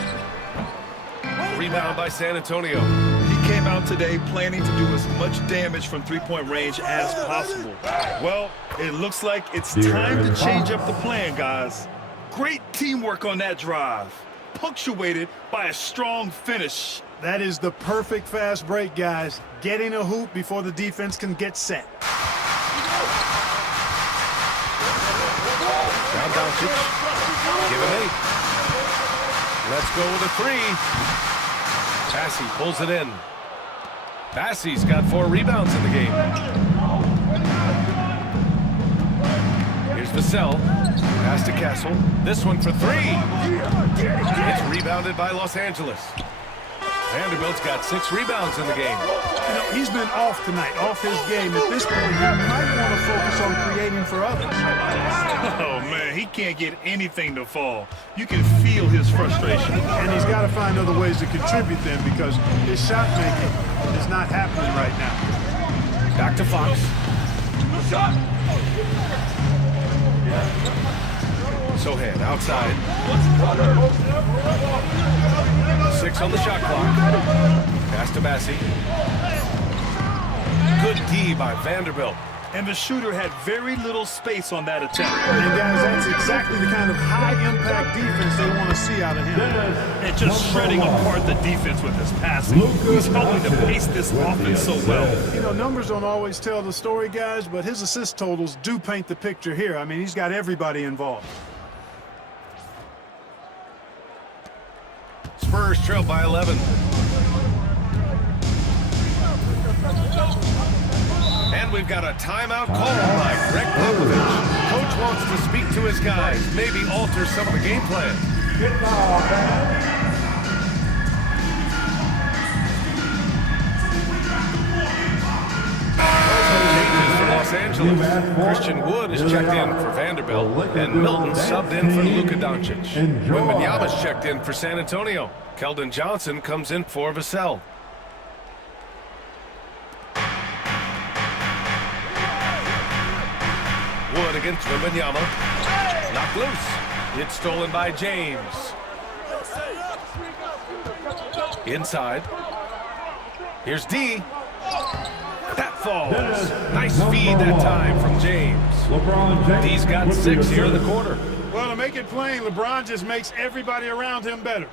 Rebound by San Antonio. He came out today planning to do as much damage from three-point range as possible. Well, it looks like it's time to change up the plan, guys. Great teamwork on that drive, punctuated by a strong finish. That is the perfect fast break, guys. Getting a hoop before the defense can get set. Down Doncic. Give him 8. Let's go with a 3. Bassey pulls it in. Bassey's got 4 rebounds in the game. Here's Vassell. Pass to Castle. This one for 3. It's rebounded by Los Angeles. Vanderbilt's got 6 rebounds in the game. You know, he's been off tonight, off his game. At this point, he might want to focus on creating for others. Oh, man, he can't get anything to fall. You can feel his frustration. And he's got to find other ways to contribute then because his shot making is not happening right now. Back to Fox. Sohan outside. 6 on the shot clock. Pass to Bassey. Good D by Vanderbilt. And the shooter had very little space on that attempt. And guys, that's exactly the kind of high-impact defense they want to see out of him. And just shredding apart the defense with his passing. He's helping to pace this offense so well. You know, numbers don't always tell the story, guys, but his assist totals do paint the picture here. I mean, he's got everybody involved. Spurs trail by 11. And we've got a timeout call by Greg Popovich. Coach wants to speak to his guys, maybe alter some of the game plan. Changes for Los Angeles. Christian Wood is checked in for Vanderbilt, and Milton subbed in for Luka Doncic. Wembanyama's checked in for San Antonio. Keldon Johnson comes in for Vassell. Wood against Wembanyama. Knocked loose. It's stolen by James. Inside. Here's D. That falls. Nice feed that time from James. D's got 6 here in the quarter. Well, to make it plain, LeBron just makes everybody around him better.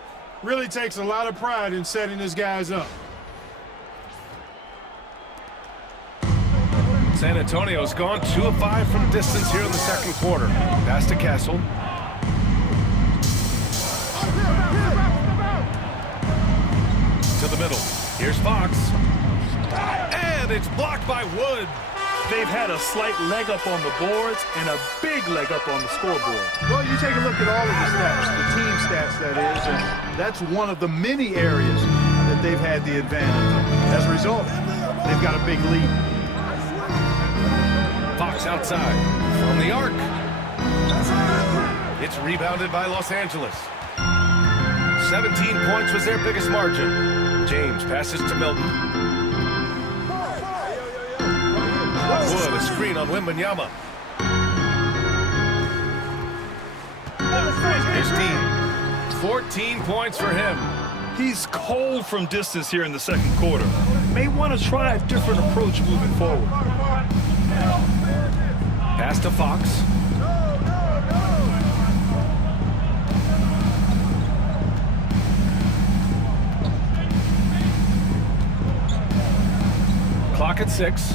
Really takes a lot of pride in setting his guys up. San Antonio's gone 2 of 5 from distance here in the second quarter. Pass to Castle. To the middle. Here's Fox. And And it's blocked by Wood. They've had a slight leg up on the boards and a big leg up on the scoreboard. Well, you take a look at all of the stats, the team stats, that is, and that's one of the many areas that they've had the advantage. As a result, they've got a big lead. Fox outside from the arc. It's rebounded by Los Angeles. 17 points was their biggest margin. James passes to Milton. Wood, a screen on Wembanyama. Here's Dean. 14 points for him. He's cold from distance here in the second quarter. May want to try a different approach moving forward. Pass to Fox. Clock at 6.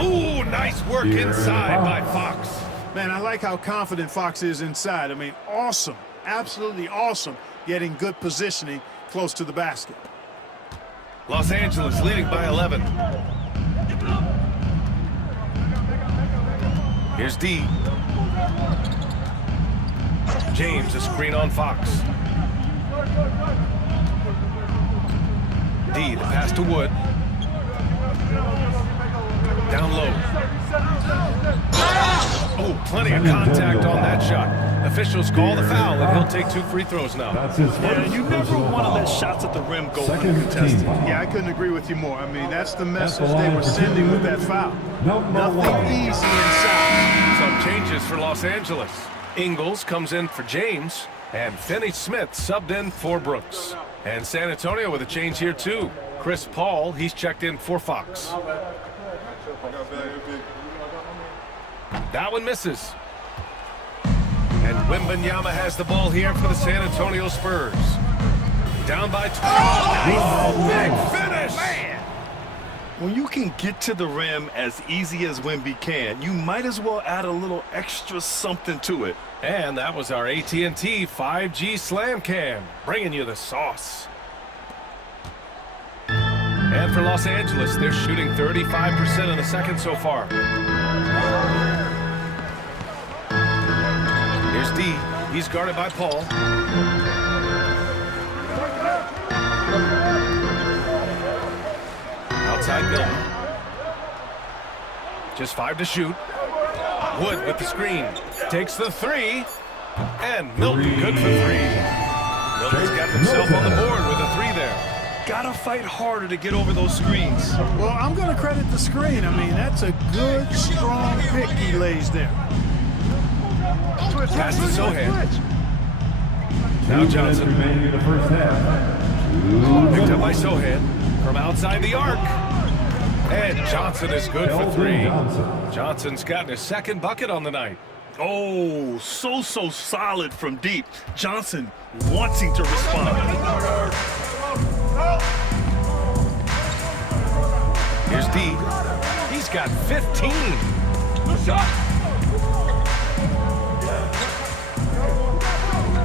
Ooh, nice work inside by Fox. Man, I like how confident Fox is inside. I mean, awesome, absolutely awesome, getting good positioning close to the basket. Los Angeles leading by 11. Here's D. James, a screen on Fox. D, the pass to Wood. Down low. Oh, plenty of contact on that shot. Officials call the foul, and he'll take 2 free throws now. Yeah, you never want to let shots at the rim go uncontested. Yeah, I couldn't agree with you more. I mean, that's the message they were sending with that foul. Nothing easy inside. Some changes for Los Angeles. Ingles comes in for James, and Finney-Smith subbed in for Brooks. And San Antonio with a change here, too. Chris Paul, he's checked in for Fox. That one misses. And Wembanyama has the ball here for the San Antonio Spurs. Down by 12. Oh, big finish! Man. When you can get to the rim as easy as Wemby can, you might as well add a little extra something to it. And that was our AT&T 5G Slam Cam, bringing you the sauce. And for Los Angeles, they're shooting 35% in the second so far. Here's D. He's guarded by Paul. Outside Milton. Just 5 to shoot. Wood with the screen. Takes the 3. And Milton good for 3. Milton's got himself on the board with a 3 there. Gotta fight harder to get over those screens. Well, I'm going to credit the screen. I mean, that's a good, strong pick he lays there. Pass to Sohan. Now Johnson. In the first half. Picked up by Sohan from outside the arc. And Johnson is good for 3. Johnson's gotten his second bucket on the night. Oh, so solid from deep. Johnson wanting to respond. Here's D. He's got 15.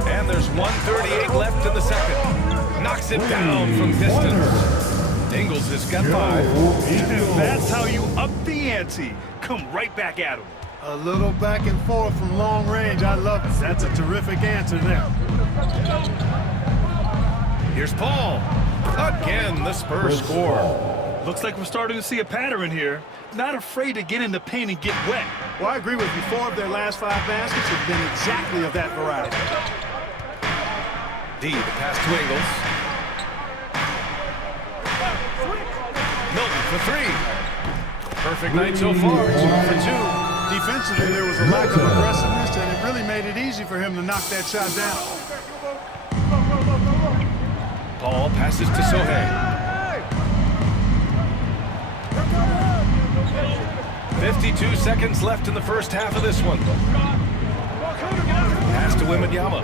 And there's 1:38 left in the second. Knocks it down from distance. Ingles has got 5. And that's how you up the ante. Come right back at him. A little back and forth from long range. I love it. That's a terrific answer there. Here's Paul. Again, the Spurs score. Looks like we're starting to see a pattern here. Not afraid to get in the paint and get wet. Well, I agree with you. 4 of their last 5 baskets have been exactly of that variety. D, the pass to Ingles. Milton for 3. Perfect night so far. 2 for 2. Defensively, there was a lack of aggressiveness, and it really made it easy for him to knock that shot down. Paul passes to Sohan. 52 seconds left in the first half of this one. Pass to Wembanyama.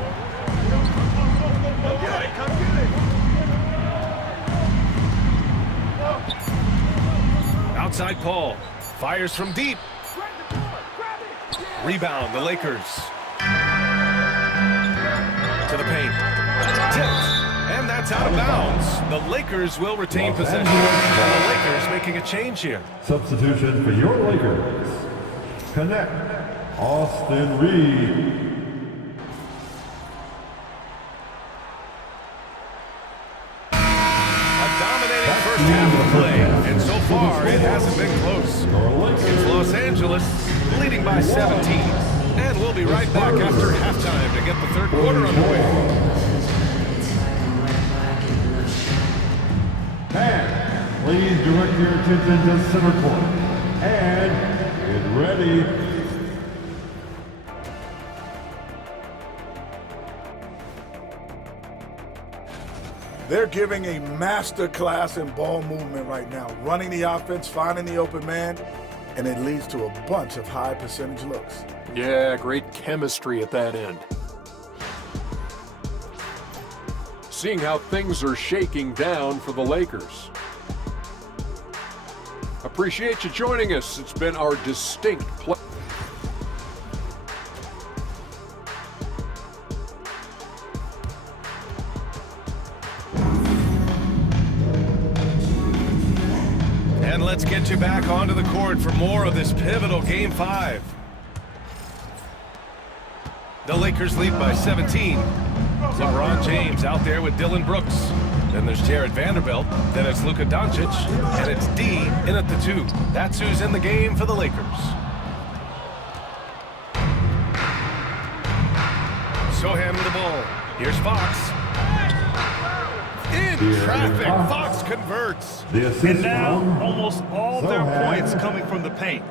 Outside Paul. Fires from deep. Rebound, the Lakers. To the paint. Tipped. And that's That's out of bounds. The Lakers will retain possession. And the Lakers making a change here. Substitution for your Lakers. Connect Austin Reed. First half of play, and so far it hasn't been close. It's Los Angeles leading by 17, and we'll be right back after halftime to get the third quarter underway. And please direct your attention to center court and get ready. They're giving a master class in ball movement right now, running the offense, finding the open man, and it leads to a bunch of high percentage looks. Yeah, great chemistry at that end. Seeing how things are shaking down for the Lakers. Appreciate you joining us. It's been our distinct pleasure. And let's get you back onto the court for more of this pivotal Game 5. The Lakers lead by 17. LeBron James out there with Dylan Brooks. Then there's Jared Vanderbilt. Then it's Luka Doncic. And it's D in at the 2. That's who's in the game for the Lakers. Sohan with the ball. Here's Fox. In traffic, Fox converts. And now, almost all their points coming from the paint.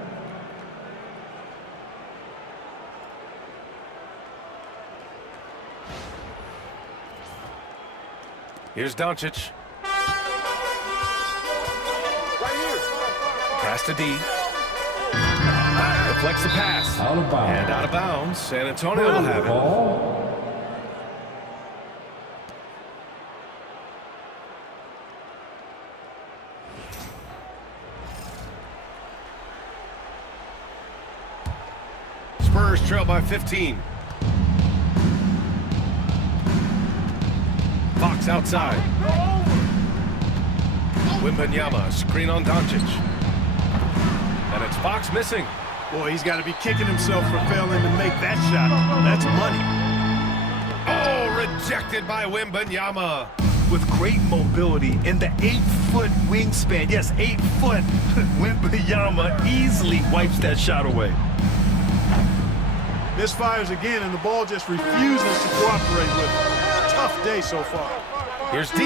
Here's Doncic. Pass to D. Deflects the pass. Out of bounds. And out of bounds. San Antonio will have it. Spurs trail by 15. Fox outside. Wembanyama, screen on Doncic. And it's Fox missing. Boy, he's got to be kicking himself for failing to make that shot. That's money. Oh, rejected by Wembanyama. With great mobility and the 8-foot wingspan, yes, 8 foot, Wembanyama easily wipes that shot away. Misfires again, and the ball just refuses to cooperate with him. Tough day so far. Here's D.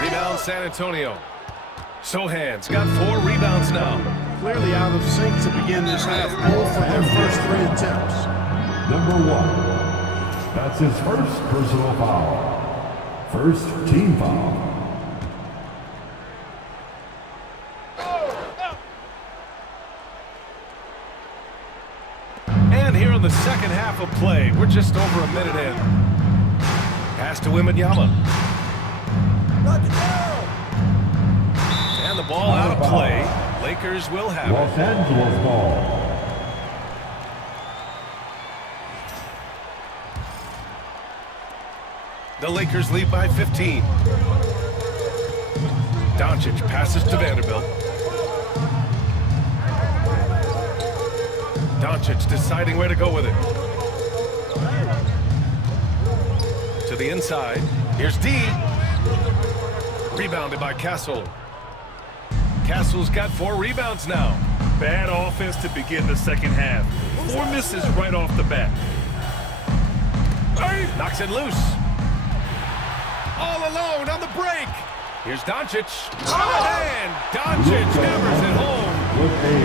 Rebound San Antonio. Sohan's got 4 rebounds now. Clearly out of sync to begin this half. All for their first 3 attempts. Number 1. That's his first personal foul. First team foul. And here in the second half of play, we're just over a minute in. Pass to Wembanyama. And the ball out of play. Lakers will have it. Los Angeles ball. The Lakers lead by 15. Doncic passes to Vanderbilt. Doncic deciding where to go with it. To the inside. Here's D. Rebounded by Castle. Castle's got 4 rebounds now. Bad offense to begin the second half. 4 misses right off the bat. Knocks it loose. All alone on the break. Here's Doncic. And Doncic hammers it home.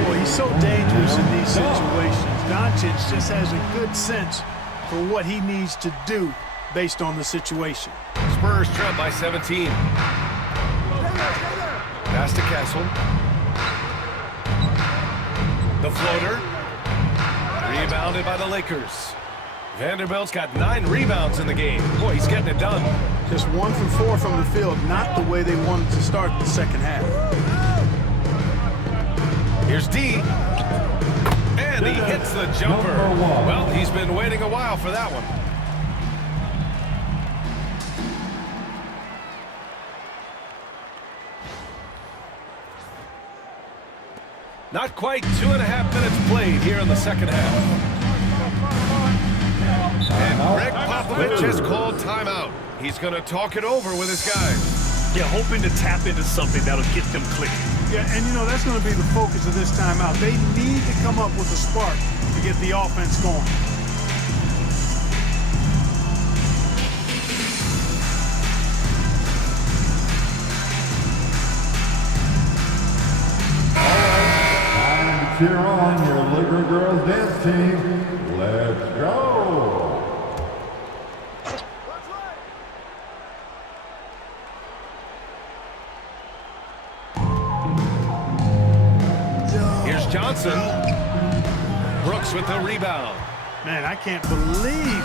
Boy, he's so dangerous in these situations. Doncic just has a good sense for what he needs to do based on the situation. Spurs trail by 17. Pass to Castle. The floater. Rebounded by the Lakers. Vanderbilt's got 9 rebounds in the game. Boy, he's getting it done. Just 1 for 4 from the field, not the way they wanted to start the second half. Here's D. And he hits the jumper. Well, he's been waiting a while for that one. Not quite 2.5 minutes played here in the second half. And Greg Popovich has called timeout. He's going to talk it over with his guys. Yeah, hoping to tap into something that'll get them clicking. Yeah, and you know, that's going to be the focus of this timeout. They need to come up with a spark to get the offense going. Cheer on your Laker girls dance team. Let's go. Here's Johnson. Brooks with the rebound. Man, I can't believe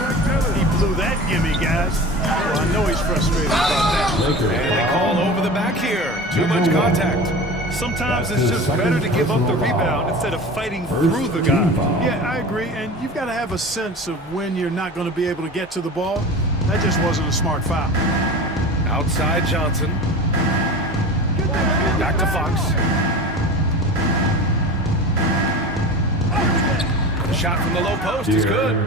he blew that gimme, guys. Well, I know he's frustrated about that. And they call over the back here. Too much contact. Sometimes it's just better to give up the rebound instead of fighting through the guy. Yeah, I agree. And you've got to have a sense of when you're not going to be able to get to the ball. That just wasn't a smart foul. Outside Johnson. Back to Fox. The shot from the low post is good.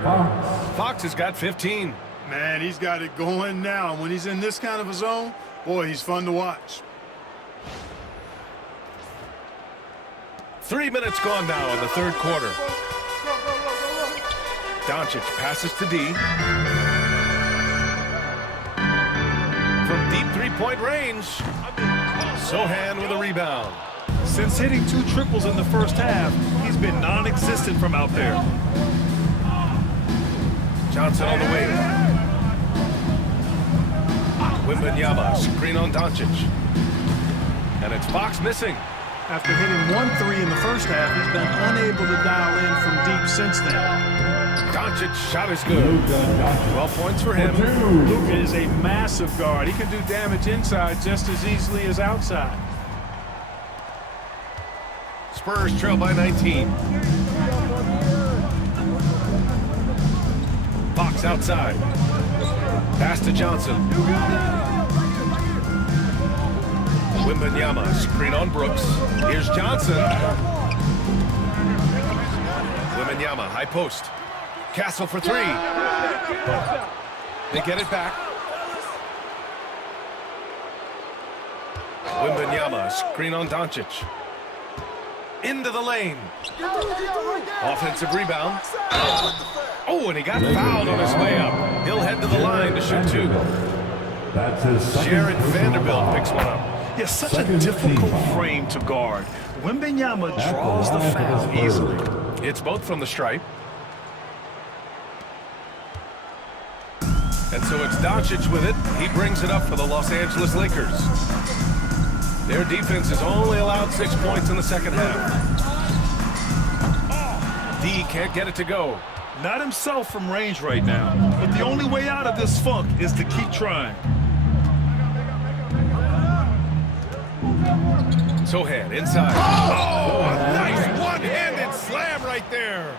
Fox has got 15. Man, he's got it going now. When he's in this kind of a zone, boy, he's fun to watch. 3 minutes gone now in the third quarter. Doncic passes to D. From deep three-point range, Sohan with a rebound. Since hitting 2 triples in the first half, he's been non-existent from out there. Johnson on the wing. Wembanyama, screen on Doncic. And it's Fox missing. After hitting 1 3 in the first half, he's been unable to dial in from deep since then. Doncic shot is good. 12 points for him. Luka is a massive guard. He can do damage inside just as easily as outside. Spurs trail by 19. Fox outside. Pass to Johnson. Wembanyama, screen on Brooks. Here's Johnson. Wembanyama, high post. Castle for 3. They get it back. Wembanyama, screen on Doncic. Into the lane. Offensive rebound. Oh, and he got fouled on his way up. He'll head to the line to shoot 2. That's his Jared Vanderbilt picks one up. Yeah, such a difficult frame to guard. Wembanyama draws the foul easily. It's both from the stripe. And so it's Doncic with it. He brings it up for the Los Angeles Lakers. Their defense has only allowed 6 points in the second half. D can't get it to go. Not himself from range right now, but the only way out of this funk is to keep trying. Sohan inside. Oh, a nice one-handed slam right there.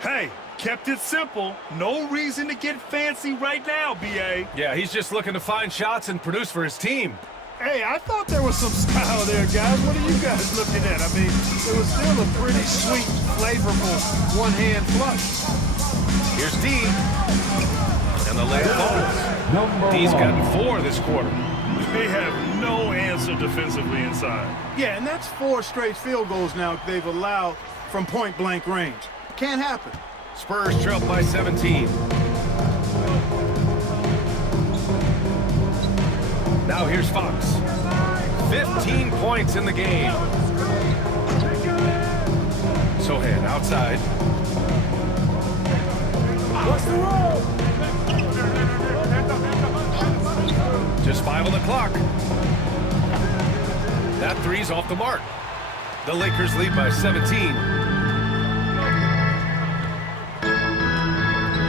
Hey, kept it simple. No reason to get fancy right now, B.A. Yeah, he's just looking to find shots and produce for his team. Hey, I thought there was some style there, guys. What are you guys looking at? I mean, it was still a pretty sweet, flavorful one-hand flush. Here's D. And the layup falls. D's gotten 4 this quarter. They have no answer defensively inside. Yeah, and that's 4 straight field goals now they've allowed from point-blank range. Can't happen. Spurs trail by 17. Now here's Fox. 15 points in the game. Sohan outside. What's the roll? Just 5 on the clock. That 3's off the mark. The Lakers lead by 17.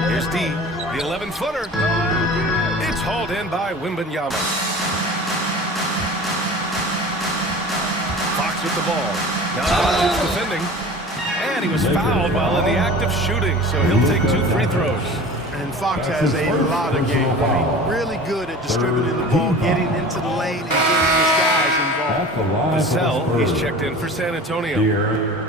Here's D, the 11-footer. It's hauled in by Wembanyama. Fox with the ball. Now Doncic defending. And he was fouled while in the act of shooting, so he'll take 2 free throws. And Fox has a lot of game. I mean, really good at distributing the ball, getting into the lane, and getting his guys involved. the line. Vassell, he's checked in for San Antonio. De'Aaron.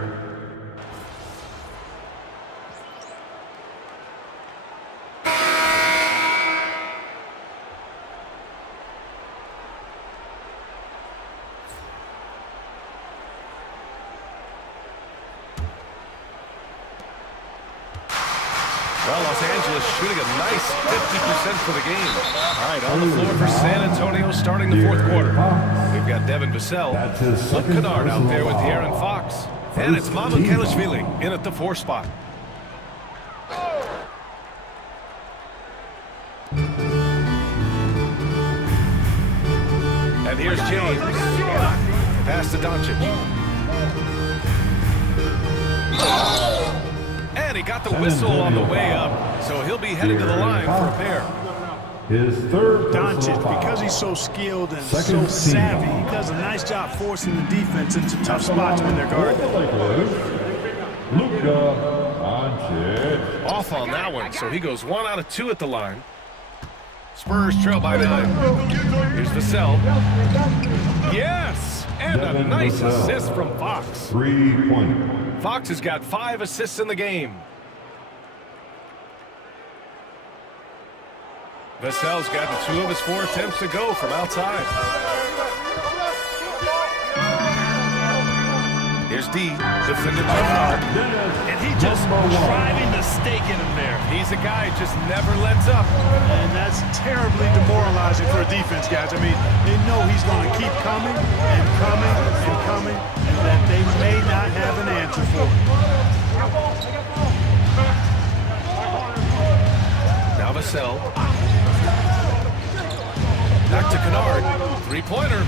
Well, Los Angeles shooting a nice 50% for the game. All right, on the floor for San Antonio starting the fourth quarter. We've got Devin Vassell, Luke Kennard out there with De'Aaron Fox. And it's Mamoukelashvili in at the 4 spot. And here's James. Pass to Doncic. And he got the whistle on the way up, so he'll be heading to the line for a pair. His third Doncic, because he's so skilled and so savvy, he does a nice job forcing the defense into tough spots when they're guarding. Luka Doncic. Off on that one, so he goes 1 out of 2 at the line. Spurs trail by 9. Here's Vassell. Yes! And a nice assist from Fox. 3-point. Fox has got 5 assists in the game. Vassell's gotten 2 of his 4 attempts to go from outside. Here's D, defended by Kennard. And he just driving the stake in him there. He's a guy who just never lets up. And that's terribly demoralizing for a defense, guys. I mean, they know he's going to keep coming and coming and coming, and that they may not have an answer for it. Now Vassell. Back to Kennard. 3-pointer.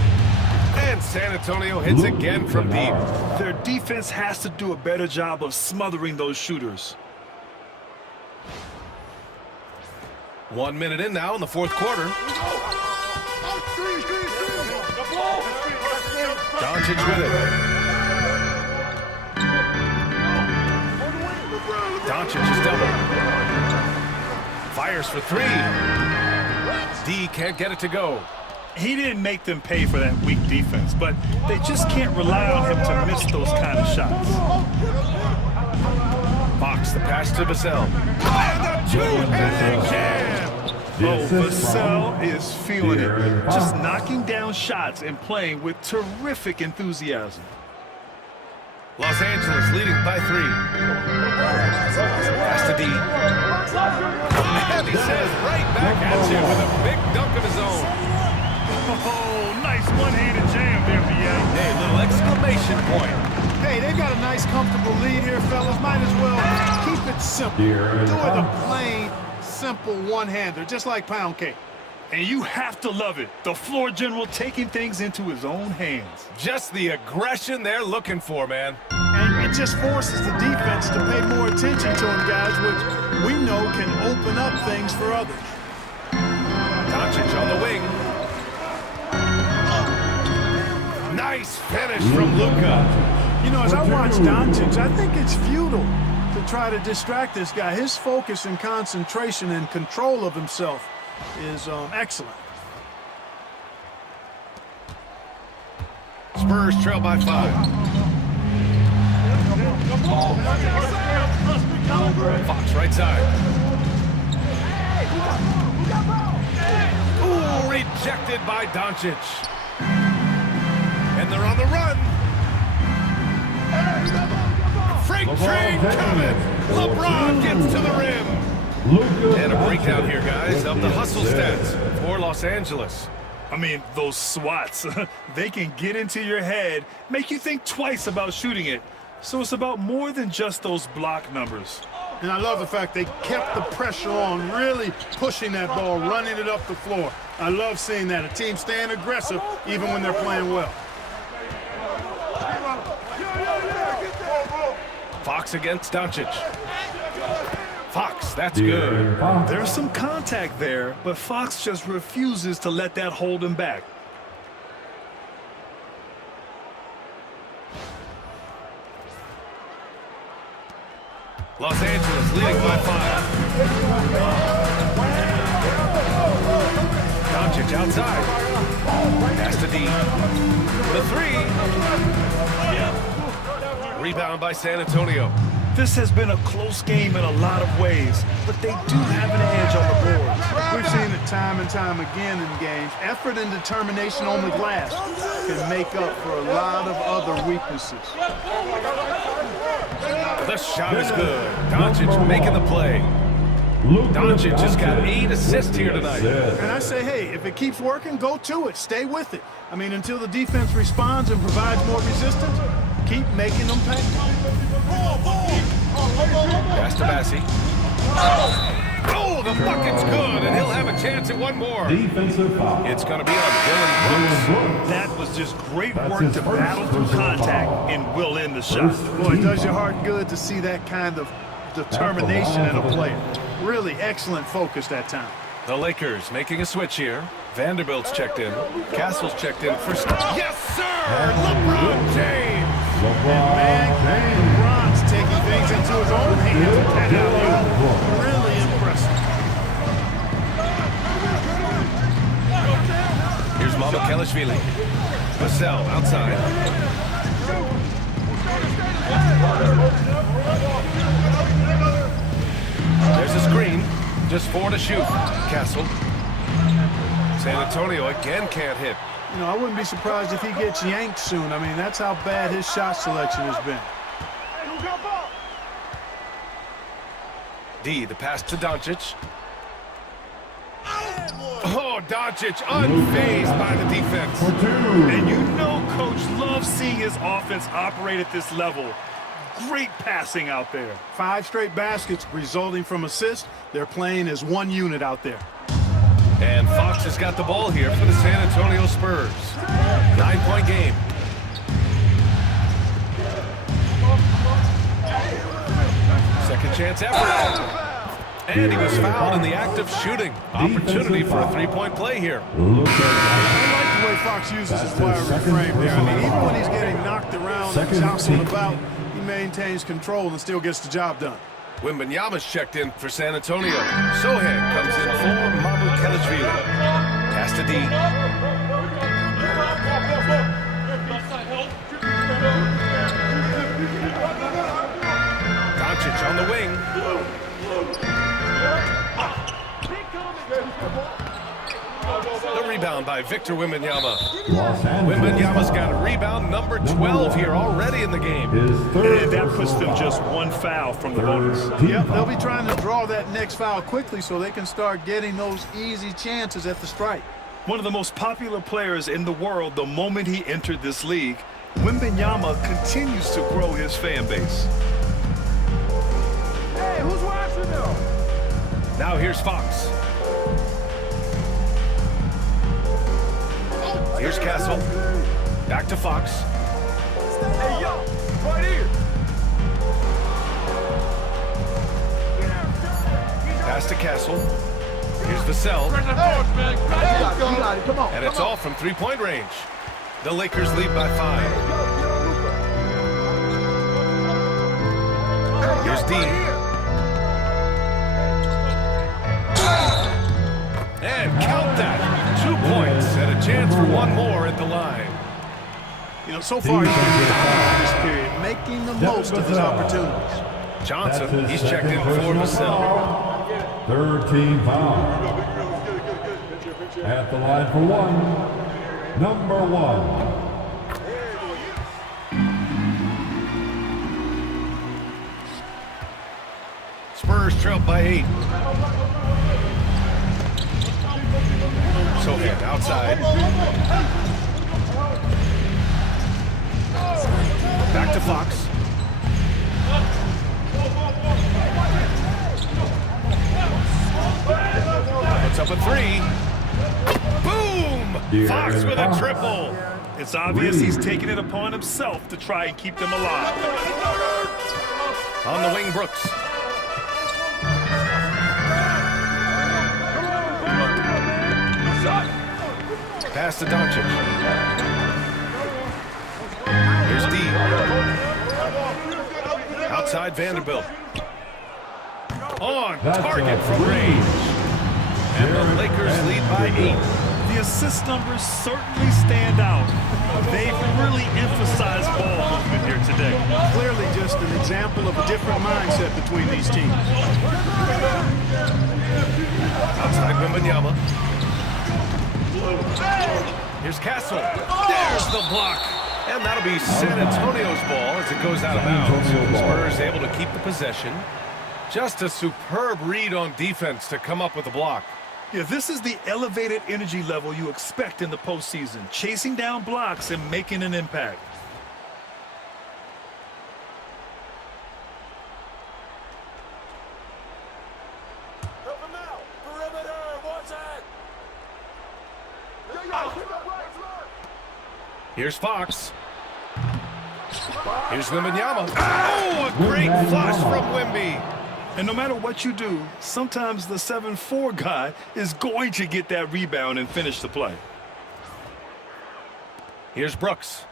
And San Antonio hits again from deep. Their defense has to do a better job of smothering those shooters. 1 minute in now in the fourth quarter. Doncic with it. Doncic is double. Fires for 3. D can't get it to go. He didn't make them pay for that weak defense, but they just can't rely on him to miss those kind of shots. Fox, the pass to Vassell. And a two-handed jam! Oh, Vassell is feeling it. Just knocking down shots and playing with terrific enthusiasm. Los Angeles leading by 3. Pass to D. And he says right back at you with a big dunk of his own. Oh, nice one-handed jam there, B.A. Hey, little exclamation point. Hey, they've got a nice, comfortable lead here, fellas. Might as well keep it simple. Do it a plain, simple one-hander, just like pound cake. And you have to love it. The floor general taking things into his own hands. Just the aggression they're looking for, man. And it just forces the defense to pay more attention to him, guys, which we know can open up things for others. Doncic on the wing. Nice finish from Luka. You know, as I watch Doncic, I think it's futile to try to distract this guy. His focus and concentration and control of himself is excellent. Spurs trail by 5. Fox right side. Ooh, rejected by Doncic. And they're on the run. Freight train coming. LeBron gets to the rim. And a breakdown here, guys, of the hustle stats for Los Angeles. I mean, those swats, they can get into your head, make you think twice about shooting it. So it's about more than just those block numbers. And I love the fact they kept the pressure on, really pushing that ball, running it up the floor. I love seeing that. A team staying aggressive even when they're playing well. Fox against Doncic. Fox, that's good. There's some contact there, but Fox just refuses to let that hold him back. Los Angeles leading by 5. Doncic outside. Pass to D. The three. Rebound by San Antonio. This has been a close game in a lot of ways, but they do have an edge on the board. We've seen it time and time again in games. Effort and determination on the glass can make up for a lot of other weaknesses. The shot is good. Doncic making the play. Doncic has got 8 assists here tonight. And I say, hey, if it keeps working, go to it. Stay with it. I mean, until the defense responds and provides more resistance, keep making them pay. Pass to Bassi. Oh, the bucket's good, and he'll have a chance at one more. Defensive foul. It's going to be on Dylan Brooks. That was just great work to battle through contact and will in the shot. Boy, it does your heart good to see that kind of determination in a player. Really excellent focus that time. The Lakers making a switch here. Vanderbilt's checked in. Castle's checked in for... Yes, sir! LeBron James! LeBron's taking things into his own hands. Really impressive. Here's Kelishvili. Vassell outside. There's a screen. Just 4 to shoot. Castle. San Antonio again can't hit. You know, I wouldn't be surprised if he gets yanked soon. I mean, that's how bad his shot selection has been. D, the pass to Doncic. Oh, Doncic unfazed by the defense. And you know Coach loves seeing his offense operate at this level. Great passing out there. 5 straight baskets resulting from assists. They're playing as one unit out there. And Fox has got the ball here for the San Antonio Spurs. 9-point game. Second chance effort. And he was fouled in the act of shooting. Opportunity for a 3-point play here. I like the way Fox uses his wire frame there. I mean, even when he's getting knocked around and jostled about, he maintains control and still gets the job done. Wembanyama's checked in for San Antonio. Sohan comes in for Kelishvili. Pass to D. Doncic on the wing. The rebound by Victor Wembanyama. Wembanyama's got a rebound number 12 here already in the game. And that puts them just 1 foul from the bonus. Yep, they'll be trying to draw that next foul quickly so they can start getting those easy chances at the stripe. One of the most popular players in the world the moment he entered this league, Wembanyama continues to grow his fan base. Hey, who's watching them? Now here's Fox. Here's Castle. Back to Fox. Hey, yo, right here. Pass to Castle. Here's Vassell. And it's all from 3-point range. The Lakers lead by 5. Here's D. And count that. 2 points and a chance for 1 more at the line. You know, so far he's been dominant this period, making the most of his opportunities. Johnson, he's checked in for Vassell. 3rd team foul. At the line for 1, number 1. Spurs trailed by 8. Sohan outside. Back to Fox. Puts up a 3. Boom! Fox with a triple. It's obvious he's taking it upon himself to try and keep them alive. On the wing, Brooks. Pass to Doncic. Here's D. Outside Vanderbilt. On target from range. And the Lakers lead by 8. The assist numbers certainly stand out. They've really emphasized ball movement here today. Clearly just an example of a different mindset between these teams. Outside Wembanyama. Here's Castle. There's the block. And that'll be San Antonio's ball as it goes out of bounds. The Spurs able to keep the possession. Just a superb read on defense to come up with the block. Yeah, this is the elevated energy level you expect in the postseason, chasing down blocks and making an impact. Here's Fox. Here's Wembanyama. Oh, a great flush from Wemby. And no matter what you do, sometimes the 7-4 guy is going to get that rebound and finish the play. Here's Brooks.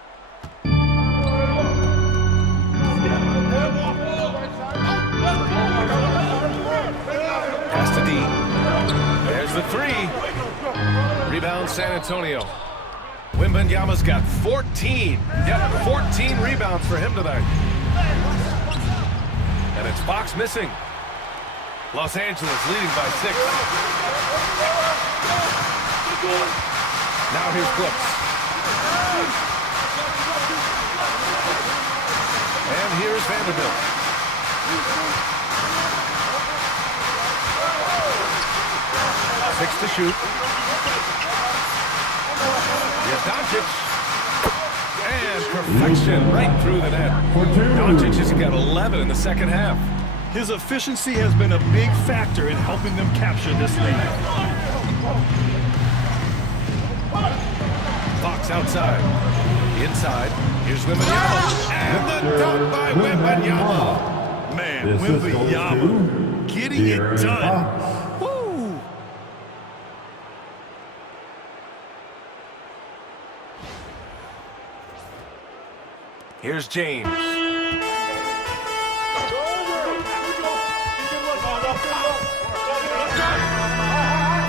Pass to D. There's the three. Rebound San Antonio. Wembanyama's got 14. Yep, 14 rebounds for him tonight. And it's Fox missing. Los Angeles leading by 6. Now here's Brooks. And here's Vanderbilt. Six to shoot. Here's Doncic. And perfection right through the net. Doncic has got 11 in the second half. His efficiency has been a big factor in helping them capture this lead. Fox outside. Inside. Here's Wembanyama. And the dunk by Wembanyama. Man, Wembanyama getting it done. Woo! Here's James.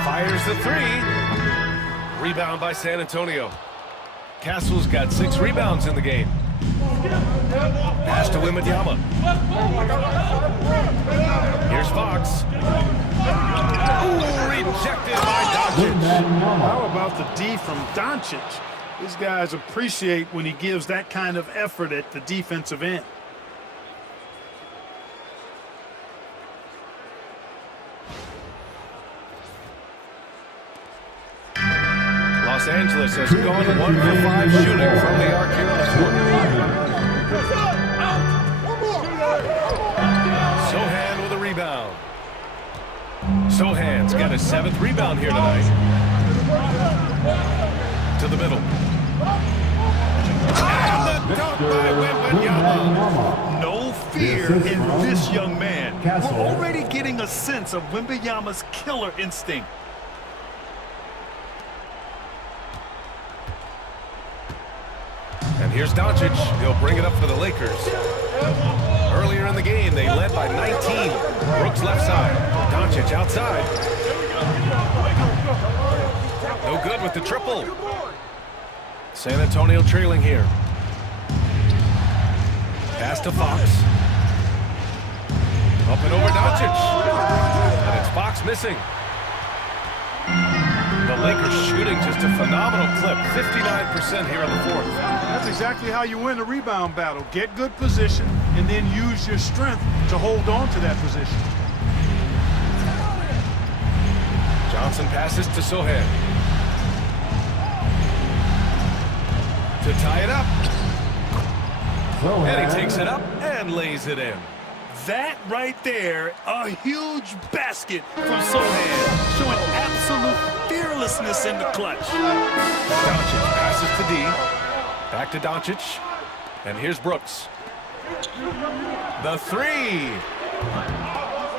Fires the three. Rebound by San Antonio. Castle's got 6 rebounds in the game. Pass to Wembanyama. Here's Fox. Ooh, rejected by Doncic. How about the D from Doncic? These guys appreciate when he gives that kind of effort at the defensive end. Los Angeles has gone 1 for 5 shooting from the arc here in the fourth. Sohan with a rebound. Sohan's got his 7th rebound here tonight. To the middle. And the dunk by Wembanyama. No fear in this young man. We're already getting a sense of Wembanyama's killer instinct. And here's Doncic. He'll bring it up for the Lakers. Earlier in the game, they led by 19. Brooks left side. Doncic outside. No good with the triple. San Antonio trailing here. Pass to Fox. Up and over Doncic. And it's Fox missing. The Lakers shooting just a phenomenal clip. 59% here in the fourth. That's exactly how you win a rebound battle. Get good position and then use your strength to hold on to that position. Johnson passes to Sohan. To tie it up. And he takes it up and lays it in. That right there, a huge basket from Sohan, showing absolute fearlessness in the clutch. Doncic passes to D. Back to Doncic. And here's Brooks. The three.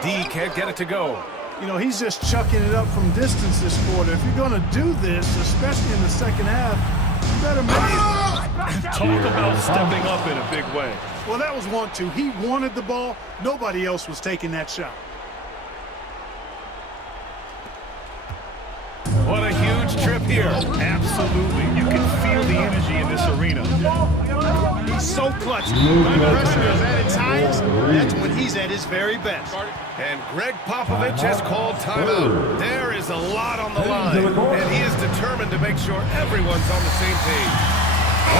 D can't get it to go. You know, he's just chucking it up from distance this quarter. If you're going to do this, especially in the second half, you better make it. Talk about stepping up in a big way. Well, that was 1-2. He wanted the ball. Nobody else was taking that shot. What a huge coach trip here. Absolutely. You can feel the energy in this arena. He's so clutch. When pressure is at its highest, that's when he's at his very best. And Greg Popovich has called timeout. There is a lot on the line, and he is determined to make sure everyone's on the same page. A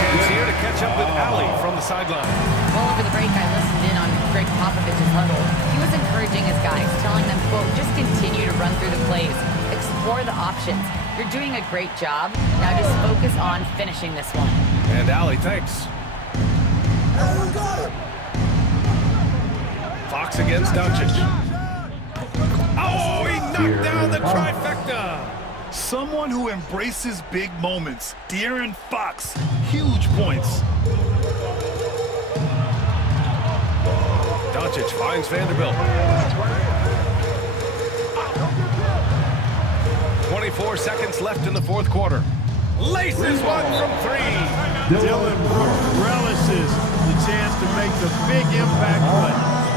chance here to catch up with Allie from the sideline. Well, over the break, I listened in on Greg Popovich's huddle. He was encouraging his guys, telling them, quote, just continue to run through the plays, explore the options. You're doing a great job. Now just focus on finishing this one. And Allie, thanks. Fox against Doncic. Oh, he knocked down the trifecta. Someone who embraces big moments. De'Aaron Fox, huge points. Doncic finds Vanderbilt. 24 seconds left in the fourth quarter. Laces one from three. Dylan Brooks relishes the chance to make the big impact play.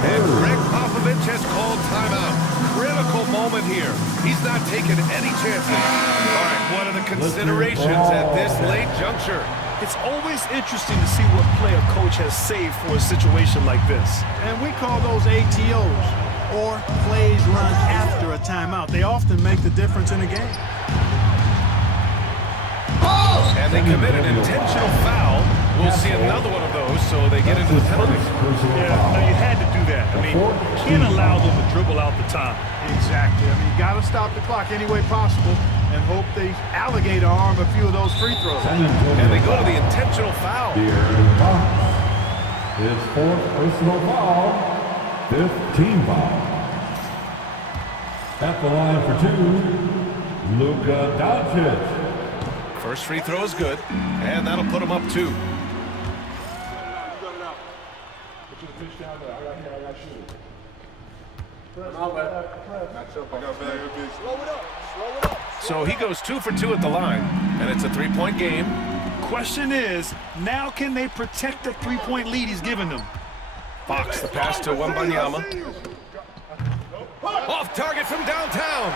And Greg Popovich has called timeout. Critical moment here. He's not taking any chances. All right, what are the considerations at this late juncture? It's always interesting to see what play a coach has saved for a situation like this. And we call those ATOs, or plays run after a timeout. They often make the difference in a game. And they commit an intentional foul. We'll see another one of those, so they get into the penalty. Yeah, no, you had to do that. I mean, you can't allow them to dribble out the time. Exactly. I mean, you got to stop the clock any way possible and hope they alligator arm a few of those free throws. And they go to the intentional foul. His fourth personal foul, fifth team foul. At the line for two, Luka Doncic. First free throw is good, and that'll put him up two. So he goes 2 for 2 at the line, and it's a three-point game. Question is, now can they protect the three-point lead he's given them? Fox, the pass to Wembanyama. Off target from downtown.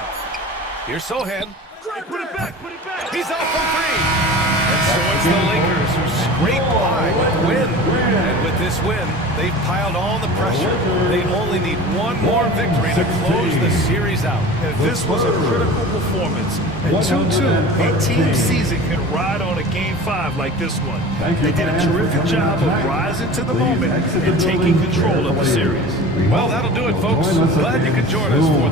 Here's Sohan. Put it back, put it back. He's off from three. And so it's the Lakers who scrape by with a win. And with this win, they've piled on the pressure. They only need one more victory to close the series out. And this was a critical performance. At 2-2, a team season can ride on a Game 5 like this one. They did a terrific job of rising to the moment and taking control of the series. Well, that'll do it, folks. Glad you could join us for